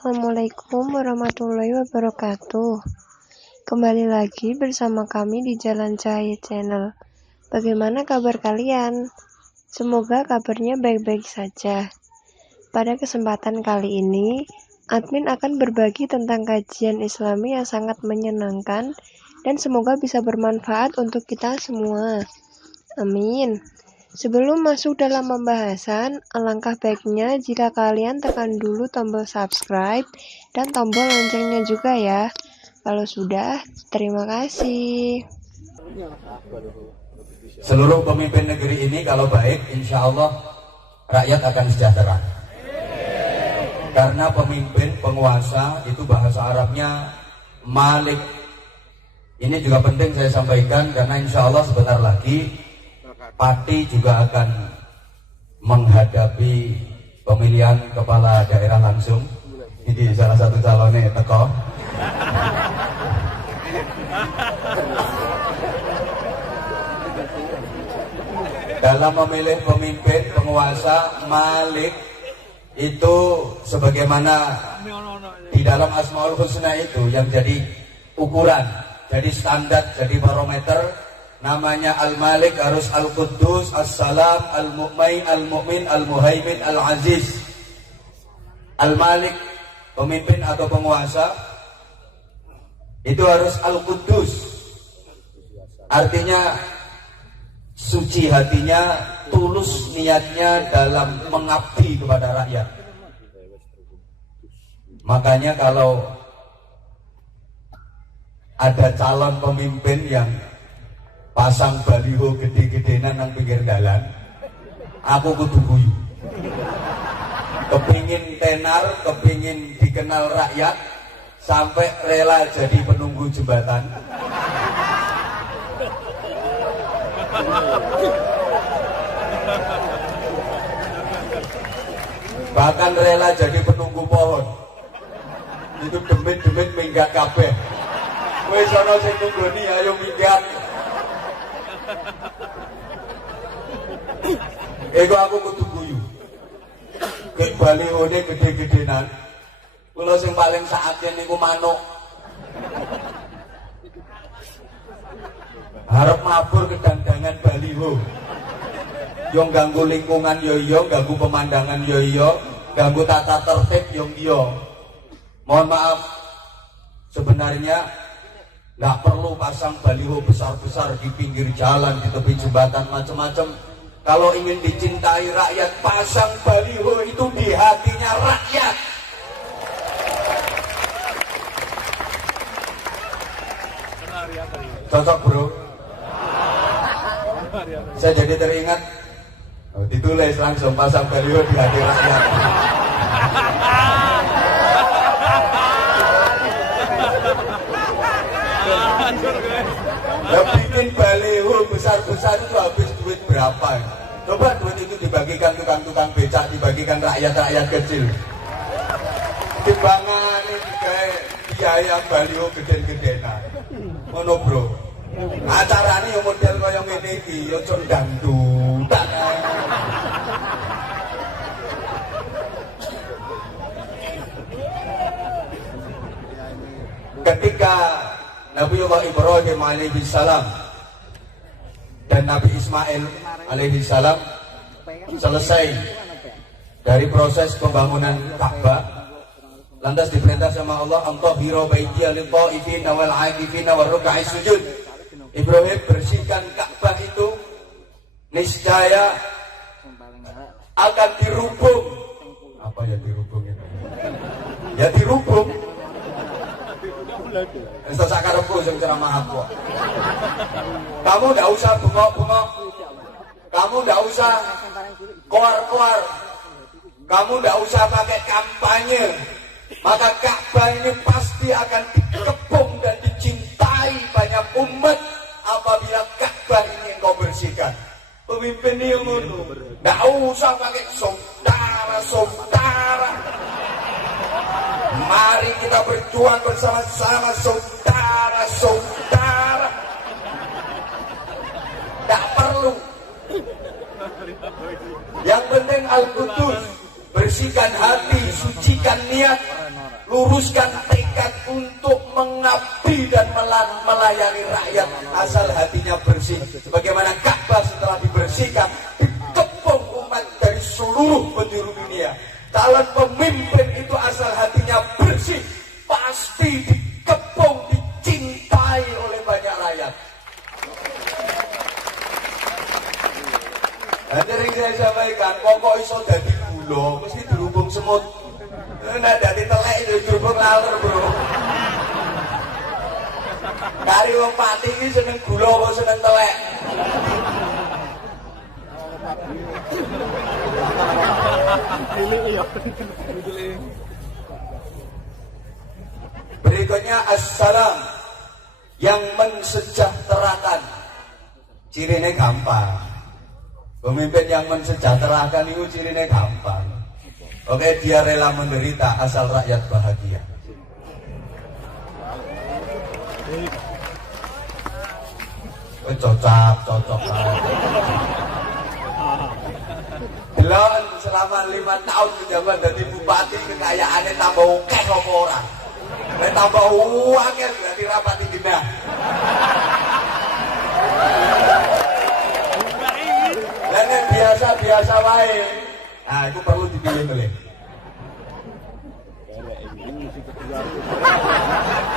Assalamualaikum warahmatullahi wabarakatuh. Kembali lagi bersama kami di Jalan Cahaya Channel. Bagaimana kabar kalian? Semoga kabarnya baik-baik saja. Pada kesempatan kali ini, admin akan berbagi tentang kajian Islami yang sangat menyenangkan dan semoga bisa bermanfaat untuk kita semua. Amin. Sebelum masuk dalam pembahasan, alangkah baiknya jika kalian tekan dulu tombol subscribe dan tombol loncengnya juga ya. Kalau sudah, terima kasih. Seluruh pemimpin negeri ini kalau baik, insya Allah rakyat akan sejahtera. Karena pemimpin, penguasa itu bahasa Arabnya Malik. Ini juga penting saya sampaikan karena insya Allah sebentar lagi Pati juga akan menghadapi pemilihan kepala daerah langsung. Ini salah satu calonnya teko. Dalam memilih pemimpin, penguasa, Malik itu sebagaimana di dalam Asmaul Husna itu yang jadi ukuran, jadi standar, jadi barometer. Namanya Al-Malik harus Al-Quddus, As-Salam, Al-Mu'min, Al-Mu'min, Al-Muhaimin, Al-Aziz. Al-Malik, pemimpin atau penguasa, itu harus Al-Quddus. Artinya suci hatinya, tulus niatnya dalam mengabdi kepada rakyat. Makanya kalau ada calon pemimpin yang pasang baliho gede-gedenan nang pinggir dalan, aku kudu guyu. Kepingin tenar, kepingin dikenal rakyat, sampai rela jadi penunggu jembatan. Bahkan rela jadi penunggu pohon. Itu demit-demit minggat kabeh. Wis ana sing nunggoni ayo minggat. Ego aku kudu guyu. Kek balihone gede-gedenan. Kula sing paling saatnya niku manuk. Harap mabur kedandangan baliho. Yo ganggu lingkungan yo iya, ganggu pemandangan yo iya, ganggu tata tertib yo iya. Mohon maaf, sebenarnya nggak perlu pasang baliho besar-besar di pinggir jalan, di tepi jembatan, macam-macam. Kalau ingin dicintai rakyat, pasang baliho itu di hatinya rakyat. Cocok bro. Saya jadi teringat, ditulis langsung pasang baliho di hati rakyat. Ya bikin baliho besar-besar itu habis duit berapa? Coba duit itu dibagikan tukang-tukang becak, dibagikan rakyat-rakyat kecil. Timbangan ini kayak biaya baliho gede-gedenan. Ngono bro. Acarane yang model kaya ngene iki ya cok dangdutan. Ketika Nabiullah Ibrahim alaihi salam dan Nabi Ismail alaihi salam selesai dari proses pembangunan Ka'bah, lantas diperintah sama Allah, "Antahhira baitiya lit-tha'ifina wal 'akifina war ruk'is sujud." Ibrahim bersihkan Ka'bah itu, niscaya akan dirubung. Apa ya dirubung itu? Ya dirubung. Itu sakarepku sing ceramah aku. Kamu enggak usah bengok-bengok. Kamu enggak usah keluar-keluar. Kamu enggak usah pakai kampanye. Maka Ka'bah ini pasti akan dikepung dan dicintai banyak umat apabila Ka'bah ini engkau bersihkan. Pemimpin ini ngono. Enggak usah pakai saudara-saudara. Mari kita berjuang bersama-sama saudara-saudara. Tak perlu. Yang penting Al-Quddus, bersihkan hati, sucikan niat. luruskan tekad untuk mengabdi dan melayani rakyat asal hatinya bersih. Sebagaimana Ka'bah setelah dibersihkan dikepung umat dari seluruh penjuru dunia. Calon pemimpin itu asal hatinya bersih, pasti dikepung, dicintai oleh banyak rakyat. Dan sering saya sampaikan, pokok iso dadi gula mesti dirubung semut. Nek dadi telek itu dirubung laler, bro. Kari wong pati iki seneng gula apa seneng telek? Berikutnya assalam yang mensejahterakan. Cirine gampang. Pemimpin yang mensejahterakan itu cirinya gampang. Oke, dia rela menderita asal rakyat bahagia. Cocok. Belon selama 5 tahun menjabat jadi bupati, kekayaannya tambah okeh apa orang. Tambah uangnya berarti rapati genah. Dan biasa wae. Nah, itu perlu dipilih-pilih.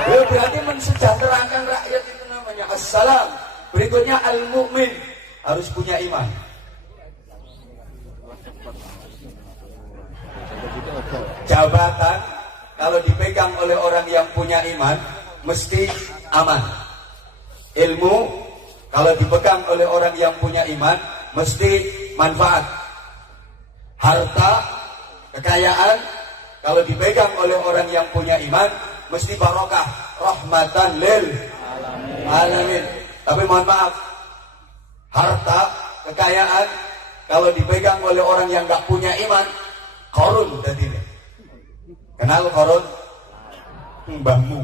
Berarti mensejahterakan rakyat itu namanya assalam. Berikutnya al-mu'min, harus punya iman. Jabatan kalau dipegang oleh orang yang punya iman mesti aman. Ilmu kalau dipegang oleh orang yang punya iman mesti manfaat. Harta, kekayaan kalau dipegang oleh orang yang punya iman mesti barokah, rahmatan lil alamin. Tapi mohon maaf, harta, kekayaan kalau dipegang oleh orang yang gak punya iman, korun tadinya. Kenal korun? Mbahmu.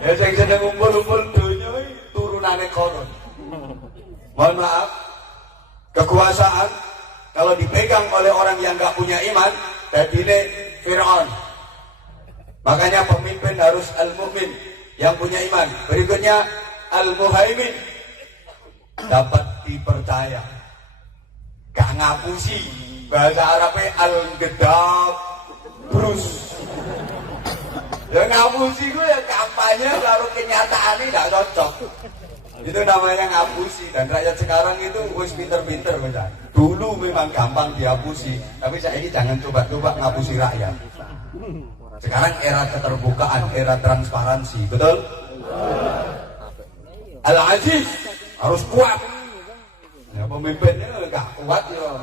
Ya saya sedang ngumpul-ngumpul dunia turunannya korun. Mohon maaf, kekuasaan kalau dipegang oleh orang yang gak punya iman, jadinya Fir'aun. Makanya pemimpin harus al-mu'min, yang punya iman. Berikutnya al-muhaimin, dapat dipercaya, gak ngapusi. Bahasa Arabnya al-gedab brus. Ya ngapusi gue ya kampanye, lalu kenyataannya gak cocok. Itu namanya ngapusi. Dan rakyat sekarang itu wis pinter-pinter misalnya. Dulu memang gampang dihapusi, tapi saya ini jangan coba-coba ngapusi rakyat. Sekarang era keterbukaan, era transparansi, betul? Al-Aziz harus kuat. Ya, pemimpinnya gak kuat ya.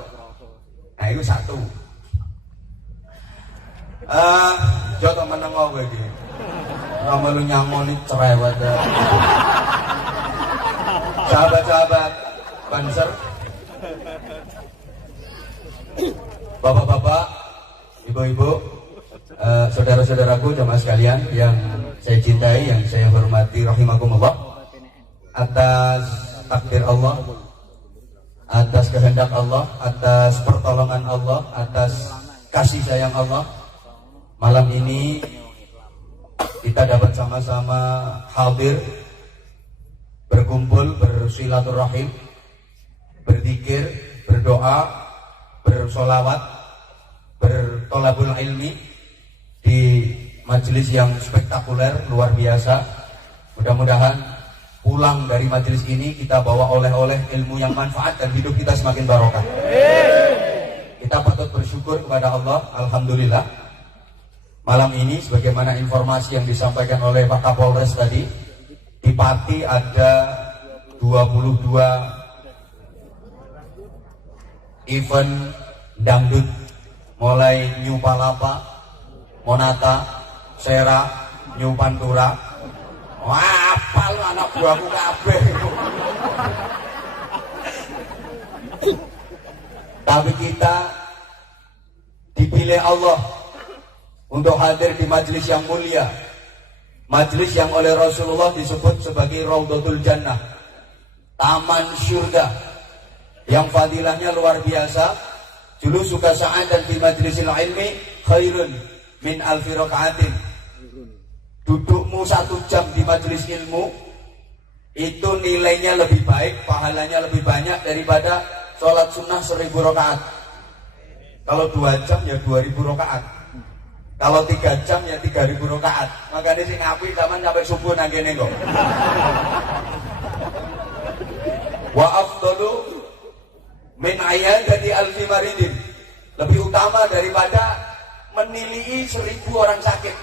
Nah itu satu. Jodoh menengok gue gini. Nama lu nyangoni cerewet. Sahabat-sahabat Banser, bapak-bapak, ibu-ibu, saudara-saudaraku jemaah sekalian yang saya cintai, yang saya hormati, rahimakumullah. Atas takdir Allah, atas kehendak Allah, atas pertolongan Allah, atas kasih sayang Allah, malam ini kita dapat sama-sama hadir, berkumpul, bersilaturahim, berzikir, berdoa, bersolawat, bertolabul ilmi di majelis yang spektakuler, luar biasa. Mudah-mudahan pulang dari majelis ini kita bawa oleh-oleh ilmu yang manfaat dan hidup kita semakin barokah. Kita patut bersyukur kepada Allah. Alhamdulillah, malam ini sebagaimana informasi yang disampaikan oleh Pak Kapolres tadi, di Pati ada 22 event dangdut, mulai New Palapa, Monata, Sera, New Pantura. Wah, apa lu anak buahku kabeh. Tapi kita dipilih Allah untuk hadir di majelis yang mulia, majelis yang oleh Rasulullah disebut sebagai Raudhatul Jannah, taman surga, yang fadilahnya luar biasa. Dulu suka sa'adan di majlisil ilmi khairun min alfi rakaatin. Dudukmu 1 jam di majelis ilmu itu nilainya lebih baik, pahalanya lebih banyak daripada sholat sunnah 1000 rakaat. Kalau 2 jam ya 2000 rakaat. Kalau 3 jam ya 3000 rakaat. Makanya sing apik zaman sampai subuh nang kene kok. Wa afdalu min ayadati alfi maridin. Lebih utama daripada menilii 1000 orang sakit.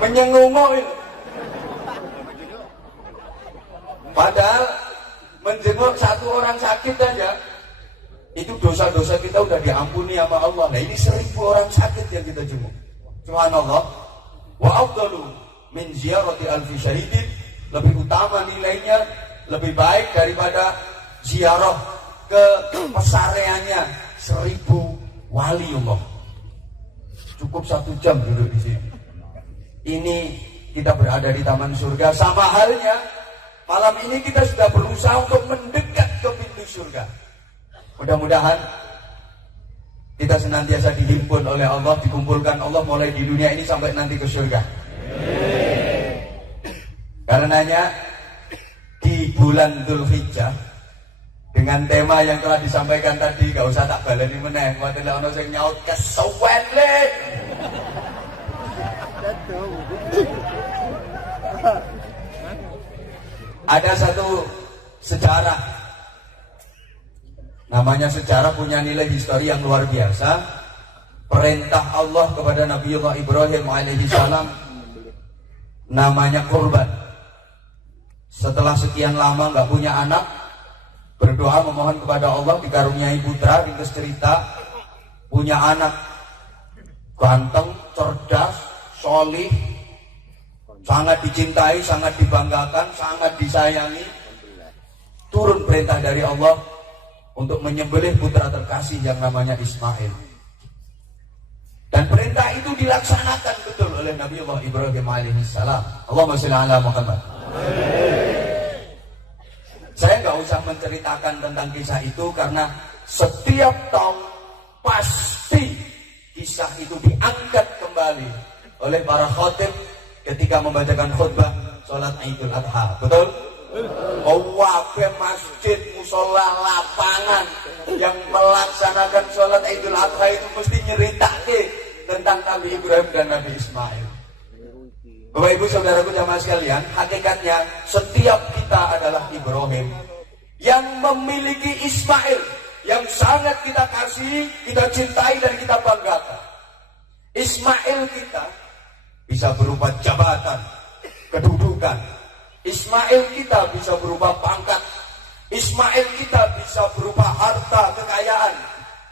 Menyengungok itu. Padahal menjenguk 1 orang sakit aja itu dosa-dosa kita udah diampuni sama Allah. Nah ini 1000 orang sakit yang kita jenguk. Subhanallah. Wa afdalu min ziyarati alfi syahidin. Lebih utama nilainya, lebih baik daripada ziarah ke pesareannya 1000 wali Allah. Cukup 1 jam duduk di sini. Ini kita berada di taman surga. Sama halnya malam ini kita sudah berusaha untuk mendekat ke pintu surga. Mudah-mudahan kita senantiasa dihimpun oleh Allah, dikumpulkan Allah mulai di dunia ini sampai nanti ke surga. Karenanya di bulan Dzulhijjah dengan tema yang telah disampaikan tadi, gak usah tak baleni meneh, kuwi lek ana sing nyaut kesuwen le. Ada satu sejarah, namanya sejarah punya nilai histori yang luar biasa. Perintah Allah kepada Nabiullah Ibrahim alaihi salam namanya kurban. Setelah sekian lama gak punya anak, berdoa memohon kepada Allah dikaruniai putra, ringkas cerita punya anak ganteng, cerdas, solih, sangat dicintai, sangat dibanggakan, sangat disayangi. Turun perintah dari Allah untuk menyembelih putra terkasih yang namanya Ismail. Dan perintah itu dilaksanakan betul oleh Nabiullah Ibrahim alaihissalam. Allahumma shalli ala Muhammad. Saya nggak usah menceritakan tentang kisah itu karena setiap tahun pasti kisah itu diangkat kembali oleh para khatib ketika membacakan khutbah sholat Idul Adha. Betul? Wabe masjid, musola, lapangan yang melaksanakan sholat Idul Adha itu mesti nyeritain tentang Nabi Ibrahim dan Nabi Ismail. Bapak Ibu Saudaraku jamaah sekalian, hakikatnya setiap kita adalah Ibrahim yang memiliki Ismail yang sangat kita kasih, kita cintai dan kita banggakan. Ismail kita bisa berupa jabatan, kedudukan. Ismail kita bisa berupa pangkat. Ismail kita bisa berupa harta, kekayaan.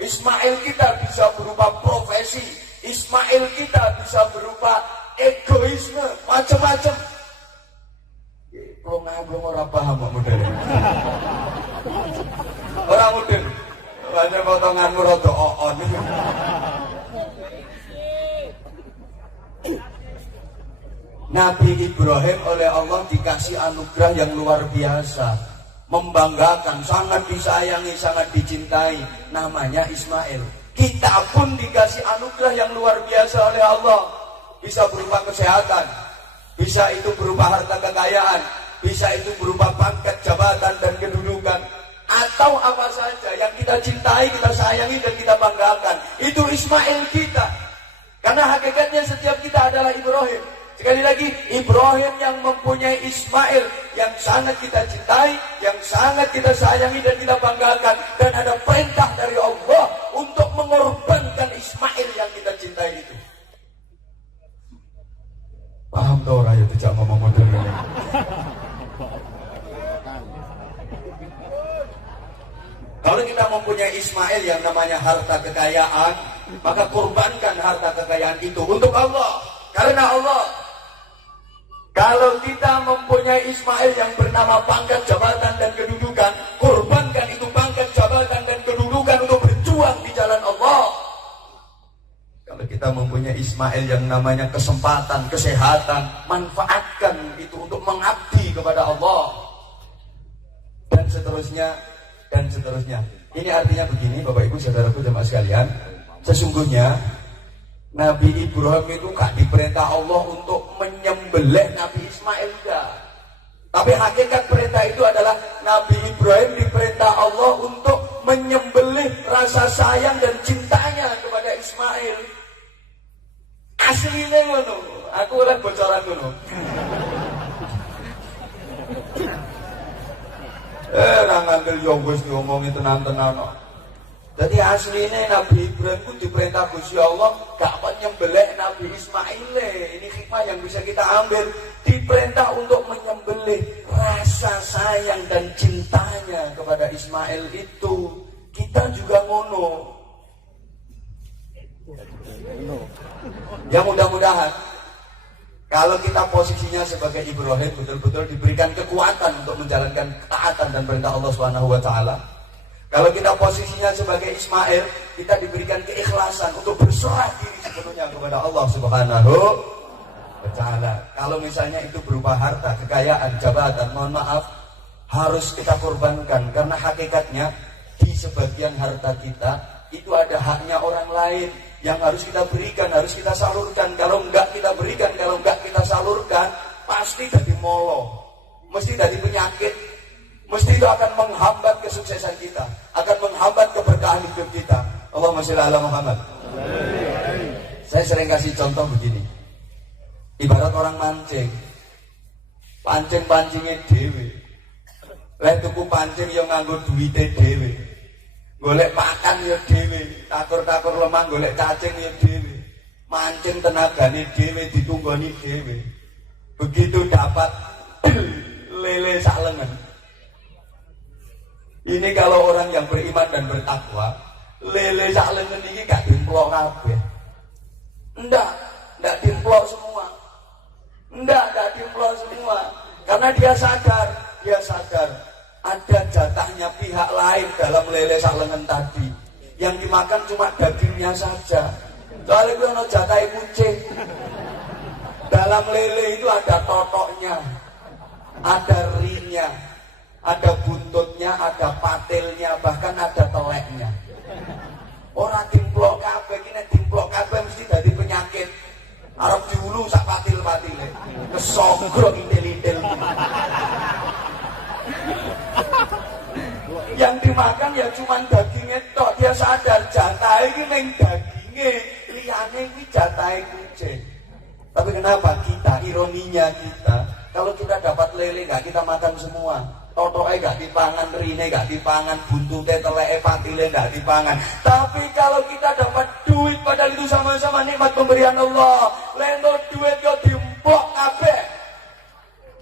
Ismail kita bisa berupa profesi. Ismail kita bisa berupa egoisme, macam-macam. Belum orang paham kok model. Orang model. Banyak potonganmu rada on. Nabi Ibrahim oleh Allah dikasih anugerah yang luar biasa, membanggakan, sangat disayangi, sangat dicintai, namanya Ismail. Kita pun dikasih anugerah yang luar biasa oleh Allah. Bisa berupa kesehatan, bisa itu berupa harta kekayaan, bisa itu berupa pangkat, jabatan, dan kedudukan, atau apa saja yang kita cintai, kita sayangi, dan kita banggakan. Itu Ismail kita. Karena hakikatnya setiap kita adalah Ibrahim. Sekali lagi, Ibrahim yang mempunyai Ismail yang sangat kita cintai, yang sangat kita sayangi dan kita banggakan. Dan ada perintah dari Allah untuk mengorbankan Ismail yang kita cintai itu. Paham tau orang yang tidak ngomong model ini? Kalau kita mempunyai Ismail yang namanya harta kekayaan, maka kurbankan harta kekayaan itu untuk Allah. Karena Allah. Kalau kita mempunyai Ismail yang bernama pangkat, jabatan, dan kedudukan, kurbankan itu pangkat, jabatan, dan kedudukan untuk berjuang di jalan Allah. Kalau kita mempunyai Ismail yang namanya kesempatan, kesehatan, manfaatkan itu untuk mengabdi kepada Allah. Dan seterusnya, dan seterusnya. Ini artinya begini, Bapak Ibu saudaraku jemaah sekalian, sesungguhnya Nabi Ibrahim itu gak diperintah Allah untuk menyembelih Nabi Ismail enggak. Tapi hakikat perintah itu adalah Nabi Ibrahim diperintah Allah untuk menyembelih rasa sayang dan cintanya kepada Ismail. Aslinya ngono, aku oleh bocoran ngono. Orang ngambil yang wis diomongin tenan-tenan. Jadi aslinya Nabi Ibrahim pun diperintah Gusti Allah gak menyembelih Nabi Ismail. Ini hikmah yang bisa kita ambil. Diperintah untuk menyembelih rasa sayang dan cintanya kepada Ismail itu. Kita juga ngono. Ya mudah-mudahan kalau kita posisinya sebagai Ibrahim betul-betul diberikan kekuatan untuk menjalankan ketaatan dan perintah Allah Subhanahu wa taala. Kalau kita posisinya sebagai Ismail, kita diberikan keikhlasan untuk berserah diri sepenuhnya kepada Allah Subhanahu wa taala. Kalau misalnya itu berupa harta, kekayaan, jabatan, mohon maaf, harus kita korbankan karena hakikatnya di sebagian harta kita itu ada haknya orang lain yang harus kita berikan, harus kita salurkan. Kalau enggak kita berikan, kalau enggak kita salurkan, pasti jadi molo, mesti jadi penyakit, mesti itu akan menghambat kesuksesan kita, akan menghambat keberkahan hidup kita. Allahumma sholli ala Muhammad. Saya sering kasih contoh begini, ibarat orang mancing, pancingnya dewe, leh tuku pancing yang nganggo duwite dewe, golek pakan ya dewe, takur-takur lemah golek cacing ya dewe, mancing tenagane dewe, ditunggoni dewe. Begitu dapat lele sak lengan. Ini kalau orang yang beriman dan bertakwa, lele sak lengan ini gak dimplok kabeh. Ndak dimplok semua. Ndak dimplok semua. Karena dia sadar ada jatahnya pihak lain dalam lele sak lengan tadi. Yang dimakan cuma dagingnya saja. Soalnya itu ada jatah kucing. Dalam lele itu ada totoknya, ada rinya, ada buntutnya, ada patilnya, bahkan ada teleknya. Orang dimplok kabeh, kini dimplok kabeh mesti jadi penyakit. Arab dihulu sak patil-patile, kesogrok intil-intil. Yang dimakan ya cuma dagingnya tok. Dia sadar jatah ini neng dagingnya, liyane ini jatah kucing. Tapi kenapa kita, ironinya kita, kalau kita dapat lele gak kita makan semua, totoknya gak dipangan, rine gak dipangan, buntutnya, teleknya, patile gak dipangan. Tapi kalau kita dapat duit, padahal itu sama-sama nikmat pemberian Allah, lendo duit kok dimplok kabeh.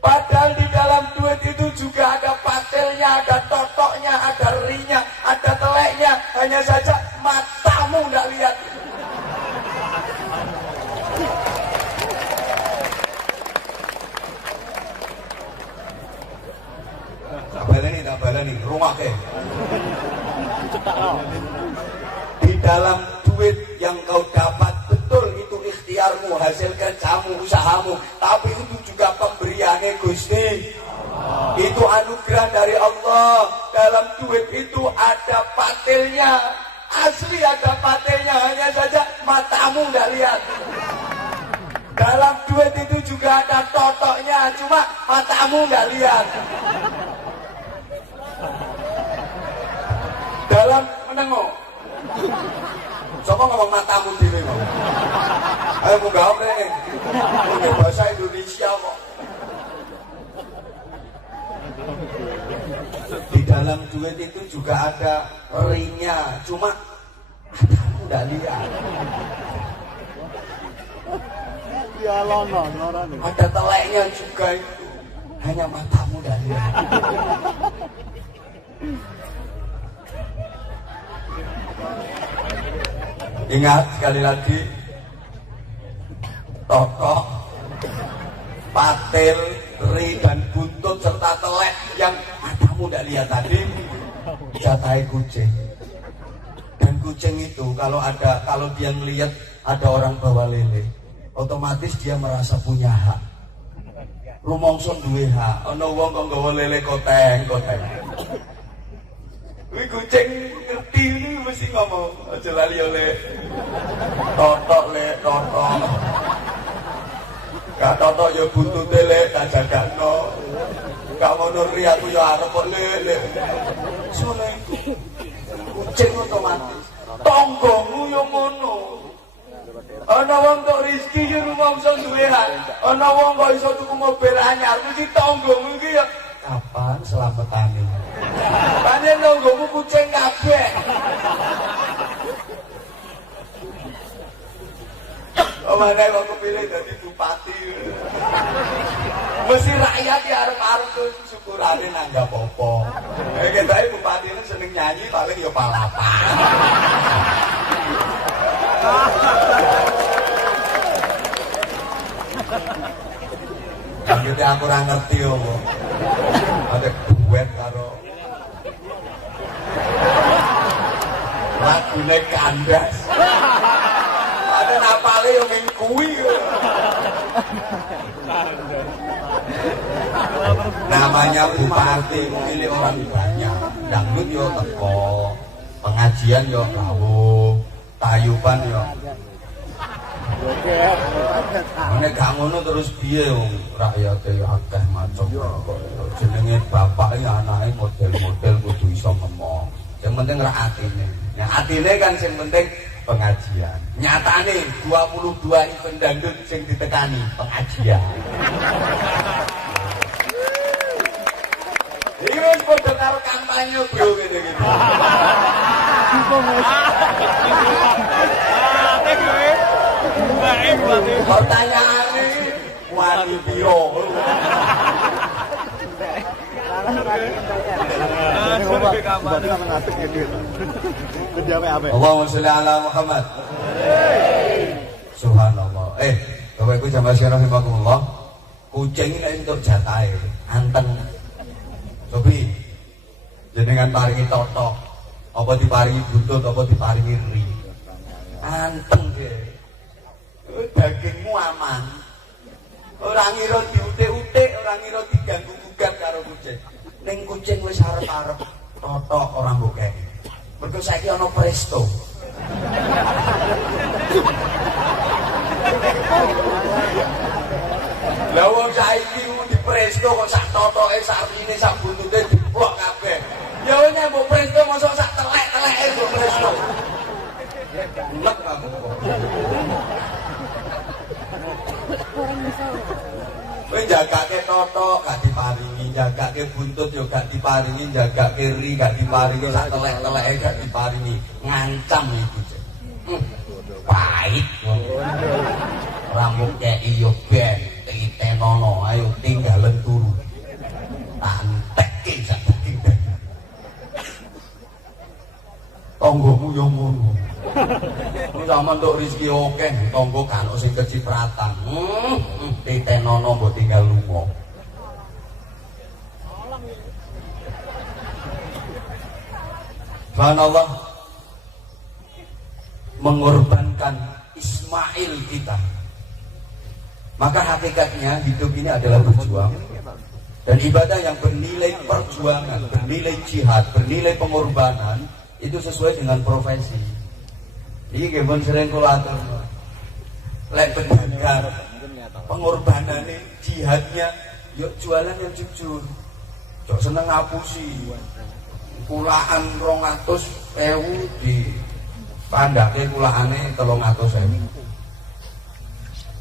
Padahal di dalam duit itu juga ada patilnya, ada totoknya, ada rinya, ada teleknya. Hanya saja matamu gak lihat. Tak balani, rumah ke. Di dalam duit yang kau dapat, betul itu ikhtiarmu, hasil kerjamu, usahamu. Tapi itu juga pemberiannya Gusti. Itu anugerah dari Allah. Dalam duit itu ada patilnya. Asli ada patilnya, hanya saja matamu gak lihat. Dalam duit itu juga ada totoknya, cuma matamu gak lihat. Dalam menengok. Coba ngomong matamu dhewe mau. Ayo munggah mrene. Ini bahasa Indonesia kok. Di dalam duit itu juga ada rinya, cuma matamu enggak lihat. Ada teleknya juga itu, hanya matamu enggak lihat. Ingat sekali lagi, totok, patil, ri dan buntut serta telek yang matamu tidak lihat tadi jatah kucing. Dan kucing itu kalau dia melihat ada orang bawa lele, otomatis dia merasa punya hak. Rumongso duwe hak, ana wong kok nggawa lele koteng. Kuwi kucing ngerti ini mesti ngomong. Aja lali oleh totok le totok. Gak totok ya buntute le tak jagakno. Gak ngono ri aku ya arep kok le. Sone kucing otomatis. Tonggomu yo ngono. Ana wong tok rezeki yo rumangsa duwe hak. Ana wong kok iso tuku mobil anyar mesti tonggomu iki ya kapan selametane. Panen tonggomu kucing kabeh. Omane kok kepilih dadi bupati. Mesti rakyat ya arep-arep tuh syukurane nanggap apa. Ketoke bupati ini seneng nyanyi paling ya palapan. Jadi aku ora ngerti apa. Ada duet karo lagune kandas. Ada napale yo ning kuwi. Namanya bupati milih orang banyak. Dangdut yo teko, pengajian yo rawuh, tayuban yo. Nek gak ngono terus piye wong rakyate akeh macam jenenge bapak ya anake model-model kudu iso ngomong. Yang penting ra atine. Ya atine kan sing penting pengajian. Nyatane 22 event dangdut sing ditekani pengajian. Iki wis padha karo kampanye bro ngene-ngene. Pertanyaane wani piro? Allahumma sholli ala Muhammad. Subhanallah. Bapak Ibu jamaah sekalian rahimakumullah. Kucing ini untuk jatahe anteng. Sobi jenengan paringi totok, apa diparingi buntut, apa diparingi ri. Anteng deh. Dagingmu aman. Ora ngira diutik-utik, ora ngira diganggu-gugat karo kucing. Ning kucing wis arep-arep totok ora mbok kei. Mergo saiki ana presto. Lah wong saiki di presto kok sak totoke, sak rine, sak buntute diplok kabeh. Ya wis mbok presto mosok sak telek-teleke mbok presto. Lek kamu. Kowe jagake totok gak diparingi, jagake buntut yo gak diparingi, jagake ri gak diparingi, sak telek-teleke gak diparingi, ngancam iku. Pahit. Rambut kei yo ben, tenono ayo tinggalen turu. Antekke sak daging. Tonggomu yo ngono. Zaman untuk rezeki oke, tonggo kan sing kecipratan. Titenono mbok tinggal lunga. Subhanallah, mengorbankan Ismail kita. Maka hakikatnya hidup ini adalah berjuang. Dan ibadah yang bernilai perjuangan, bernilai jihad, bernilai pengorbanan itu sesuai dengan profesi. Iki gempon sering kula atur. Lek pedagang pengorbanane jihadnya yuk jualan yang jujur. Jok seneng ngapusi. Kulaan 200.000 di pandake kulaane 300.000.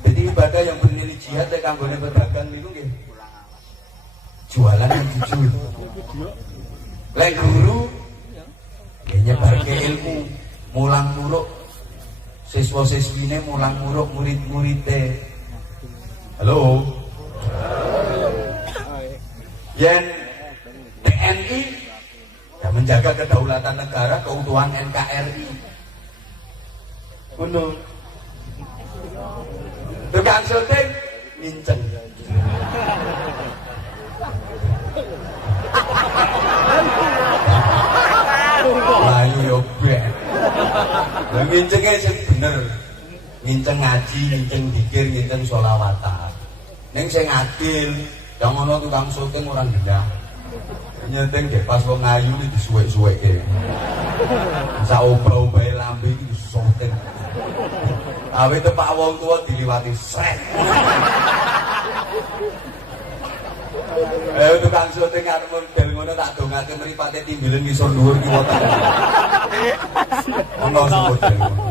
Jadi ibadah yang bernilai jihad lek kanggone pedagang niku nggih. Jualan yang jujur. Lek guru nyebarke ilmu, mulang muruk siswa-siswine, mulang muruk murid-muride. Halo. Yen TNI ya menjaga kedaulatan negara, keutuhan NKRI. Ngono. Tukang syuting minceng. Layu yo ben. Lah mincenge sing bener. Minceng ngaji, minceng zikir, minceng sholawatan. Ning sing adil, yang ono tukang syuting orang gendah. Nyenting dek pas wong ayu iki disuwek-suweke. Sak obah-obahe lambe iki disoten. Awe tepak wong tua diliwati sret. Tukang syuting arep model ngono tak dongake mripate timbilen ngisor dhuwur ki wotan. Ono model ngono.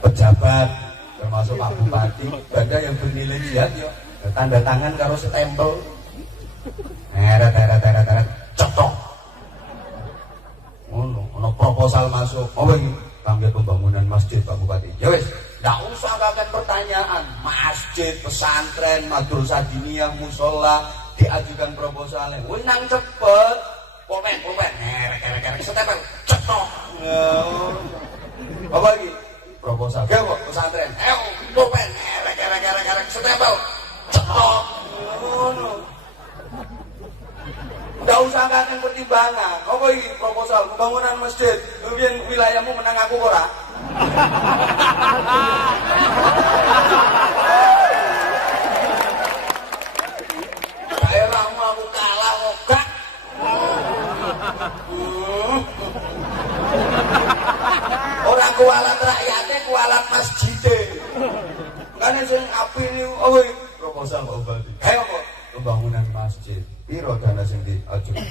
Pejabat termasuk Pak Bupati, benda yang bernilai jihad yo tanda tangan karo stempel. Teret cetok. Ono proposal masuk. Oh iki kangge pembangunan masjid Pak Bupati. Ya wis, ndak usah kakek pertanyaan. Masjid, pesantren, madrasah diniyah, mushola diajukan proposalnya. Wis nang cepet. Pulpen. Kerek stempel. Cetok. Apa iki? Proposal. Ge kok pesantren. Ayo, pulpen. Kerek stempel. Cetok. Ngono. Nggak usah kan pertimbangan. Apa ini proposal pembangunan masjid? Kemudian wilayahmu menang aku ora? Daerahmu aku kalah kok gak? Orang kualat rakyatnya kualat masjidnya. Makanya sing api ini, oh proposal Pak Bupati. Ayo kok pembangunan masjid. Piro dana sing diajukan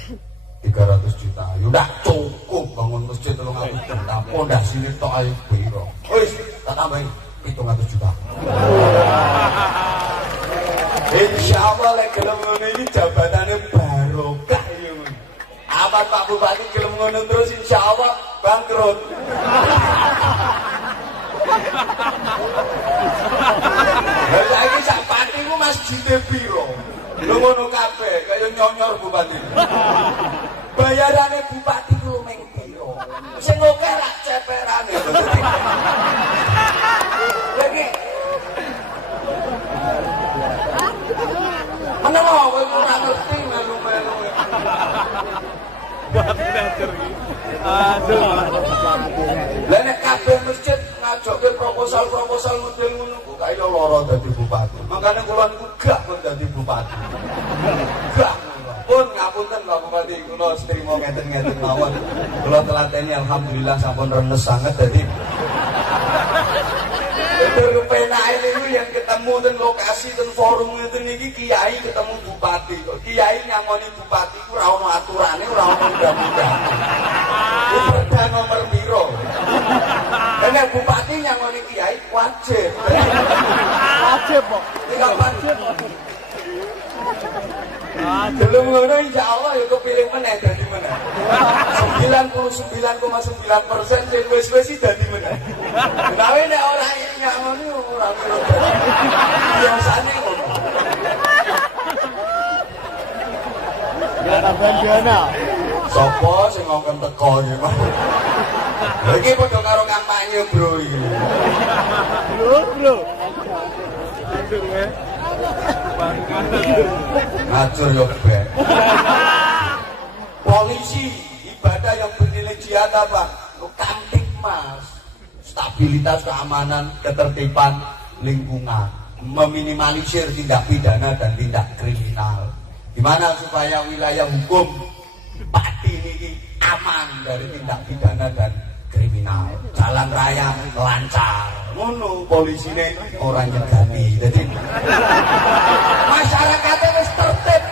300 juta. Ya udah cukup bangun masjid 300 juta. Pondasine tok ae piro. Wis, tak tambahi 700 juta. Insyaallah lek gelem ngono iki jabatane barokah ya. Apa Pak Bupati gelem ngono terus insyaallah bangkrut. Lah saiki sak patimu masjid piro? Lho ngono kabeh kaya nyonyor bupati. Bayarane bupati ku mung piro? Sing oke rak ceperane. Lagi. Ana mau kowe ora ngerti melu-melu. Aduh. Lah nek kabeh masjid ngajokke proposal model ngono ku kaya lara dadi bupati. Makane kula niku gak pun dadi bupati. Gak. Pun ngapunten Pak Bupati, kula trimo ngeten-ngeten mawon. Kula telateni alhamdulillah sampun renes sanget dadi. Itu penake niku yang ketemu ten lokasi ten forum ngeten niki kiai ketemu bupati. Kok kiai nyangoni bupati ku ora ono aturane, ora ono undang-undang. Perda nomor piro? Nek bupati nyangoni kiai wajib. Wajib kok. Tidak wajib. Belum ngono insyaallah ya kepilih meneh dadi meneh. 99,9% sing wis-wis dadi meneh. Tapi nek ora nyangoni ora kira. Biasane ngono. Ya bandana. Sopo sing ngongkon teko iki, Pak? Lha iki padha karo kampanye, Bro iki. Bro. Aduh, ya. Ngacur yo ben. Polisi ibadah yang bernilai jihad apa? Kamtipmas. Stabilitas keamanan, ketertiban lingkungan, meminimalisir tindak pidana dan tindak kriminal. Gimana supaya wilayah hukum Pati ini aman dari tindak pidana dan kriminal, jalan raya lancar, ngono polisine orang nyegati, jadi masyarakatnya wis tertib.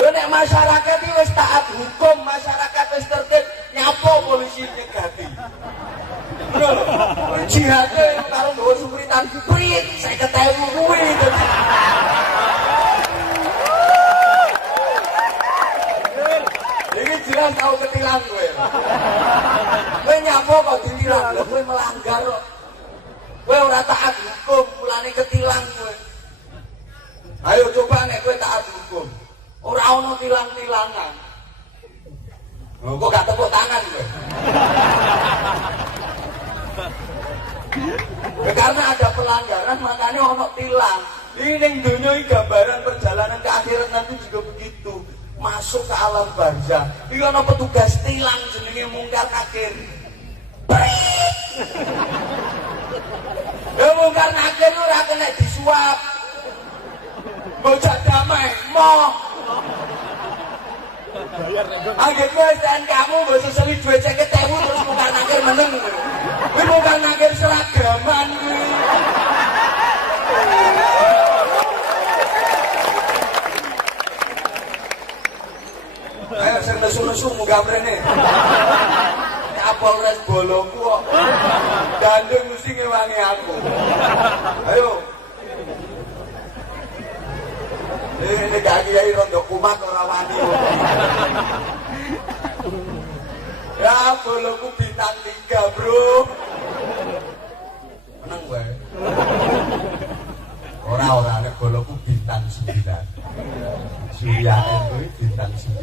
Lho nek masyarakat iki wis taat hukum, masyarakat wis tertib, nyapo polisi nyegati. Ngono lho, jihadnya karo nggawa sumritan, prit 50.000 kuwi. Jelas tahu ketilang gue. Gue nyapo kok ditilang, gue melanggar kok. Gue ora taat hukum, mulane ketilang gue. Ayo coba nek gue taat hukum. Ora ono tilang-tilangan. Lho kok gak tepuk tangan gue. Karena ada pelanggaran makanya ono tilang. Ini ning donya iki gambaran perjalanan ke akhirat nanti juga begitu. Masuk ke alam barzah. Iki ana petugas tilang jenenge Mungkar Nakir. Ya Mungkar Nakir ora kena nek disuap. Bocah damai, moh. Anggit wis kamu mbok seseli duit 50.000 terus muka nakir meneng. Kuwi muka nakir seragaman kuwi. Ayo sing nesu-nesu muga mrene. Kapolres bolongku kok. Gandeng mesti ngewangi aku. Ayo. Ini gak kiai rondo kumat ora wani. Ya bolongku bintang 3, Bro. Menang wae. Ora nek bolongku bintang 9. Surya itu bintang 9.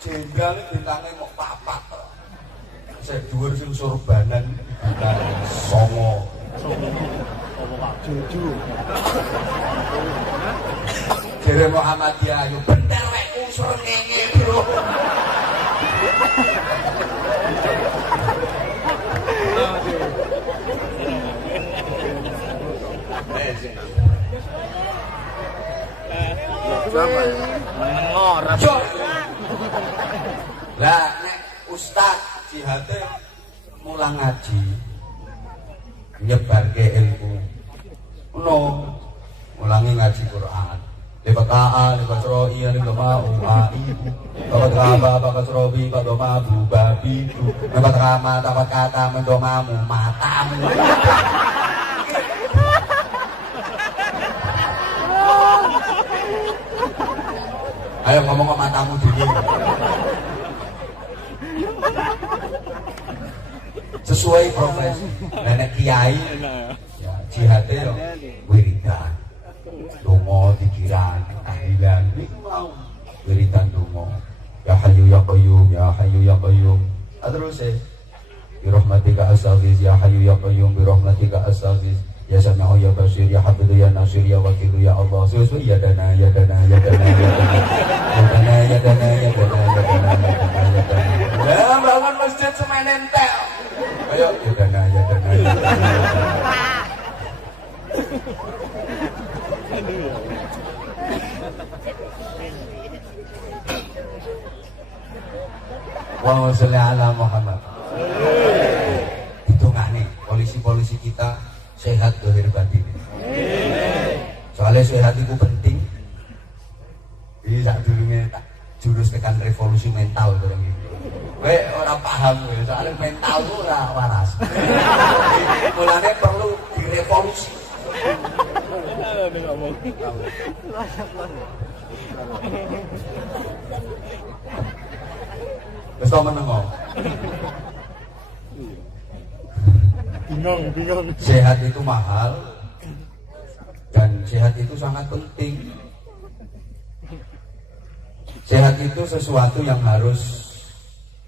Jenderal bintangnya mau 4 toh. Saya dhuwur sing sorbanan bintang 9. Juju. Jere Muhammadiyah yo bener wekku srengenge, Bro. Lah nek ustaz jihate mulang ngaji nyebarke ilmu no mulangi ngaji Quran lewat A lewat roi lewat mau ai lewat kaba lewat robi lewat mabu babi lewat rama lewat kata mendomamu matamu. Ayo ngomong ke matamu dulu. Sesuai profesi. Nenek kiai ya jihate yo wiridan. Donga pikiran, tahlilan niku mau wiridan donga. Ya hayyu ya qayyum, ya hayyu ya qayyum. Terus bi rahmatika astaghfiz, ya hayyu ya qayyum, bi rahmatika astaghfiz. Ya Sami'u ya Basir ya Hafidu ya Nasir ya Wakilu ya Allah. Sesuai ya dana ya dana ya dana ya dana. Ya dana ya dana ya dana ya dana ya dana. Ya bangun masjid semen entek. Ayo ya dana ya dana ya dana. Wa sholli ala Muhammad. Itu nggak nih polisi-polisi kita sehat dohir batin. Soalnya sehat itu penting. Ini tak dulunya tak jurus tekan revolusi mental orang ini. Orang paham soalnya mental itu ora waras. Mulanya perlu direvolusi. Wis to meneng kok. Bingung. Sehat itu mahal dan sehat itu sangat penting. Sehat itu sesuatu yang harus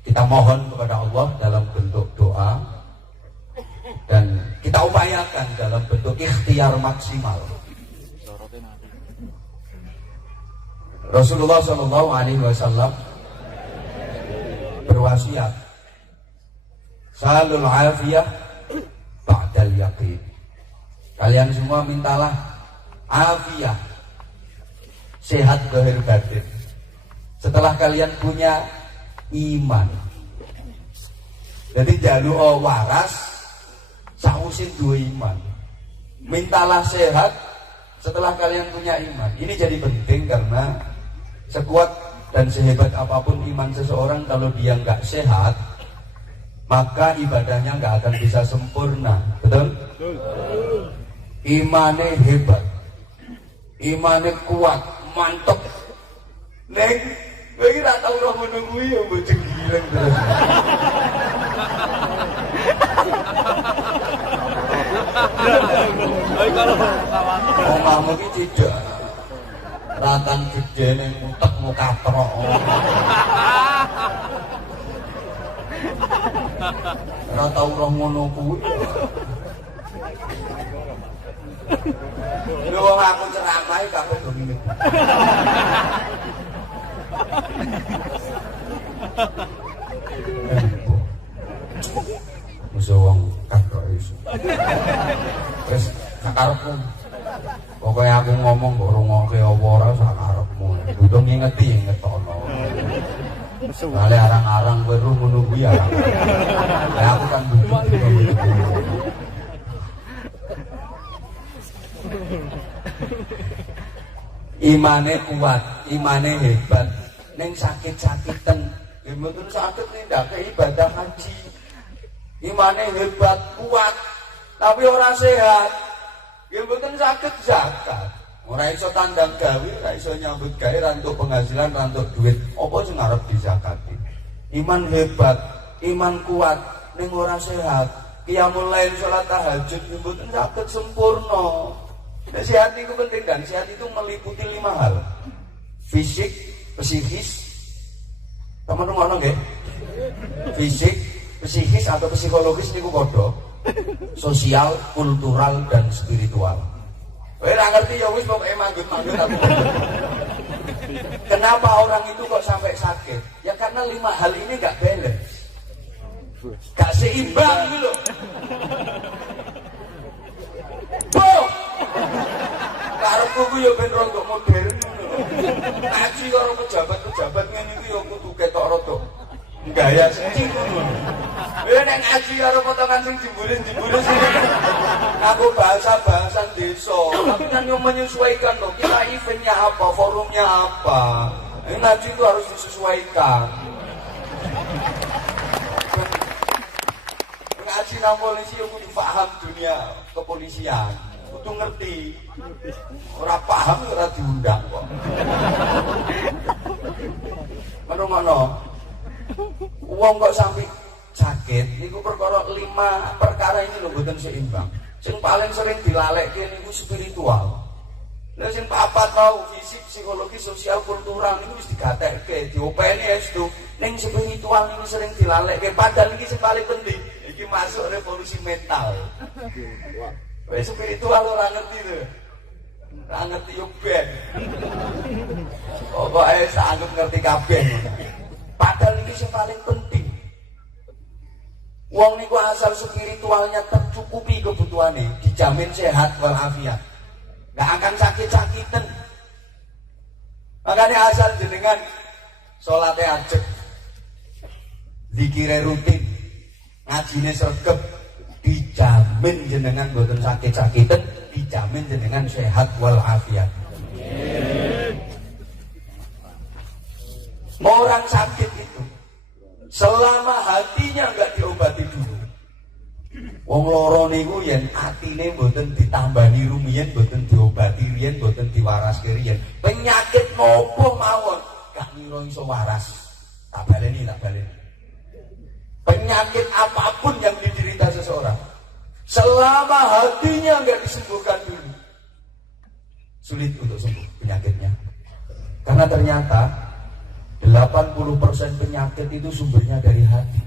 kita mohon kepada Allah dalam bentuk doa dan kita upayakan dalam bentuk ikhtiar maksimal. Rasulullah SAW berwasiat, salul afiyah ba'dal yaqin. Kalian semua mintalah afiyah, sehat zahir batin, setelah kalian punya iman. Jadi jaluk waras sausin dua iman. Mintalah sehat setelah kalian punya iman. Ini jadi penting karena sekuat dan sehebat apapun iman seseorang, kalau dia nggak sehat, maka ibadahnya nggak akan bisa sempurna. Betul? Imannya hebat, imannya kuat, mantap. Neng, gue nggak tahu orang menunggu ya, boceng gileng terus. Omahmu ki tidak ratan gede neng utek muka trok. Ora tau roh ngono kuwi. Lho wong aku ceramah kabeh do ngene. musuh wong kadok iso. Wis sakarepmu. Pokoke aku ngomong kok rungokke apa ora sakarepmu. Kudu ngingeti ngetokno. Kale arang-arang kowe ru ngono kuwi arang. Lah aku kan butuh. Imane kuat, imane hebat. Ning sakit-sakiten, ya mboten sakit nindake ibadah haji. Imane hebat, kuat, tapi ora sehat. Ya mboten sakit zakat. Ora iso tandang gawe, ora iso nyambut gawe, ora entuk penghasilan, ora entuk duit. Apa sing arep dizakati? Iman hebat, iman kuat, ning ora sehat. Qiyamul lail, salat tahajud, ya mboten sakit sempurna. Nah, sehat itu penting, dan sehat itu meliputi 5 hal. Fisik, psikis, teman-teman nggih. Fisik, psikis atau psikologis niku padha. Sosial, kultural dan spiritual. Kowe ora ngerti ya wis pokoke manggut-manggut aku. Kenapa orang itu kok sampai sakit? Ya karena 5 hal ini enggak balance. Gak seimbang gitu loh. Karepku ku yo ben rada modern ngono. Ngaji karo pejabat-pejabat ngene iki yo kudu ketok rada gaya siji ngono. Nek ngaji karo potongan sing jemburin-jemburin sing aku bahasa-bahasan desa, tapi kan yo menyesuaikan loh. Kita eventnya apa, forumnya apa. Ngaji itu harus disesuaikan. Ngaji nang polisi yo kudu paham dunia kepolisian. Kudu ngerti. Ora paham ora diundang kok. Mano-mano. Wong kok sampai sakit niku perkara 5 perkara ini lho mboten seimbang. Sing paling sering dilalekke niku spiritual. Lha sing papat tau fisik, psikologi, sosial, kultural niku wis digatekke, diopeni estu. Ning spiritual niku sering dilalekke padahal iki sing paling penting. Iki masuk revolusi mental. Wis spiritual ora ngerti lho. Ora ngerti yo ben. Pokoke sanggep ngerti kabeh. Padahal ini yang paling penting. Wong niku asal spiritualnya tercukupi kebutuhannya, dijamin sehat walafiat. Gak akan sakit-sakitan. Makanya asal jenengan sholatnya ajek, zikire rutin, ngajine sregep, dijamin jenengan boten sakit-sakitan, dijamin jenengan sehat walafiat. Orang sakit itu selama hatinya enggak diobati dulu. Wong loro niku yen atine mboten ditambani rumiyin, mboten diobati riyen, mboten diwaraske riyen. Penyakit nopo mawon gak ngira iso waras. Tak baleni. Penyakit apapun yang diderita seseorang, selama hatinya enggak disembuhkan dulu, sulit untuk sembuh penyakitnya. Karena ternyata 80% penyakit itu sumbernya dari hati.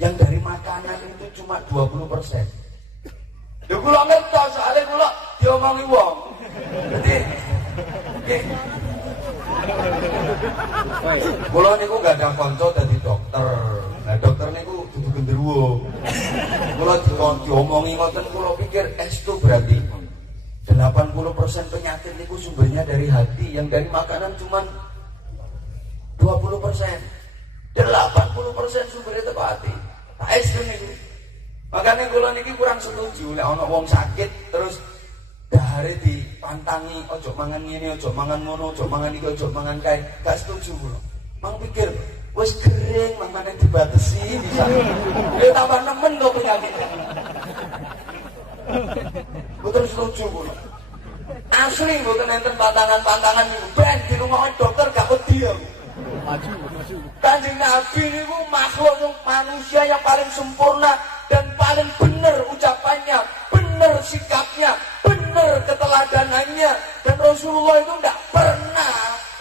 Yang dari makanan itu cuma 20%. Ya kula ngertos, soalnya kula diomongi wong. Jadi kula niku gak ada kanca dadi dokter. Nah dokter niku dudu genderuwo. Kula diomongi ngoten kula pikir estu berarti 80% penyakit niku sumbernya dari hati, yang dari makanan cuma 20%, 80% sumbernya teko hati. Tak estu niku. Makanya kula niki kurang setuju lek ana wong sakit terus dahare dipantangi ojo mangan ngene, ojo mangan ngono, ojo mangan iki, ojo mangan kae. Gak setuju kula. Mang pikir wis kering mangane dibatesi bisa. Ya tambah nemen kok penyakitnya. Betul setuju kula. Asli mboten enten pantangan-pantangan niku. Ben di rumah dokter gak wedi aku. Maju. Kanjeng Nabi niku makhluk manusia yang paling sempurna dan paling benar ucapannya, benar sikapnya, benar keteladanannya, dan Rasulullah itu tidak pernah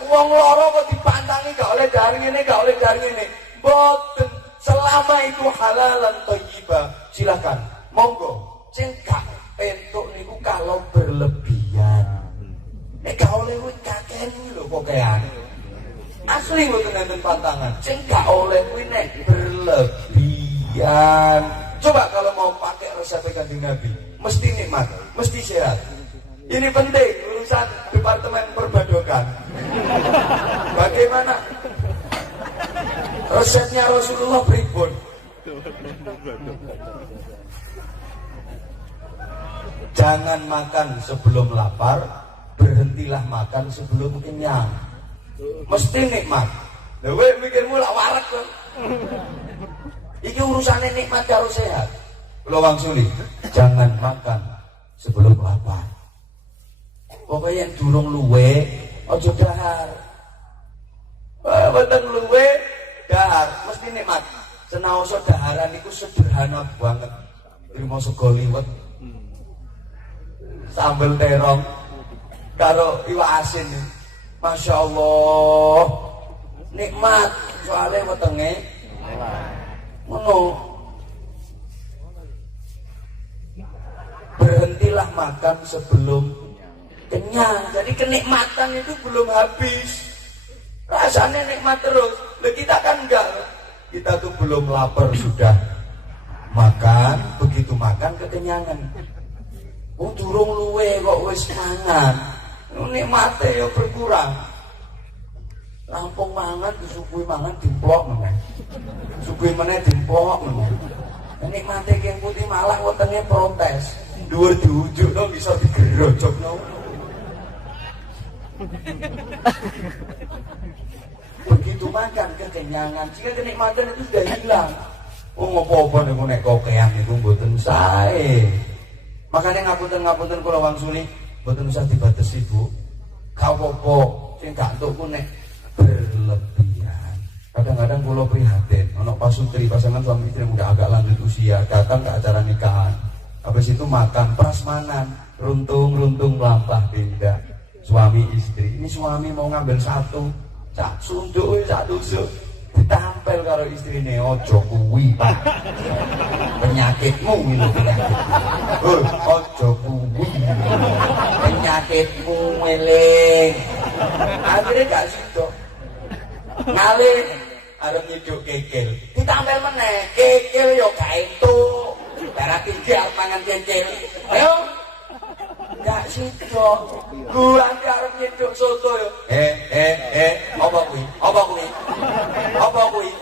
wong loro kok dipantangi gak oleh dari ini, gak oleh dari ini. Boten, selama itu halalan thayyibah, silakan, monggo. Sing gak entuk niku kalau berlebihan. Gak oleh kuwi kakek lho pokokean. Asli mboten enten pantangan. Sing gak oleh kuwi nek berlebihan. kebahagiaan. Coba kalau mau pakai resep Kanjeng Nabi, mesti nikmat, mesti sehat. Ini penting urusan Departemen Perbadokan. Bagaimana resepnya Rasulullah pripun? Jangan makan sebelum lapar, berhentilah makan sebelum kenyang. Mesti nikmat. Lha kowe mikirmu lak warak kok. Iki urusane nikmat karo sehat. Kula wangsuli, jangan makan sebelum lapar. Pokoknya yang durung luwe, ojo dahar. Wonten luwe, dahar, mesti nikmat. Senaoso daharan itu sederhana banget. Terima sego liwet, sambel terong, karo iwak asin. Masya Allah, nikmat. Soalnya wetenge ngono. Berhentilah makan sebelum kenyang. Jadi kenikmatan itu belum habis. Rasanya nikmat terus. Loh, kita kan enggak. Kita tuh belum lapar sudah makan, begitu makan kekenyangan. Oh durung luwe kok wis mangan. Nikmate ya berkurang. Lampung mangan disuguhi mangan dimplok meneh. Suguhi meneh dimplok meneh. Nikmate keng putih malah wetenge protes. Dhuwur diujukno bisa digerojokno. Begitu makan kekenyangan, jika kenikmatan itu sudah hilang. Oh ngopo-opo nek kokean itu mboten sae. Makanya ngapunten kula wangsuli mboten usah dibatesi, Bu. Ka apa-apa sing gak entukku nek berlebihan. Kadang-kadang kula prihatin, ana pasutri pasangan suami istri muda agak lanjut usia datang ke acara nikahan. Habis itu makan prasmanan, runtung melampah beda. Suami istri, ini suami mau ngambil satu, cak sunduk sak tusuk, ditampel karo istrine. Ojo kuwi, Pak. Penyakitmu itu penyakitmu. Ojo kuwi. Penyakitmu eling. Akhirnya gak sido. Ngalih arep nyiduk kekil. Ditampel meneh, kekil yo gak entuk. Darah tinggi mangan kekil. Ayo. Gak sido. Gua arep nyiduk soto yo. Apa kuwi?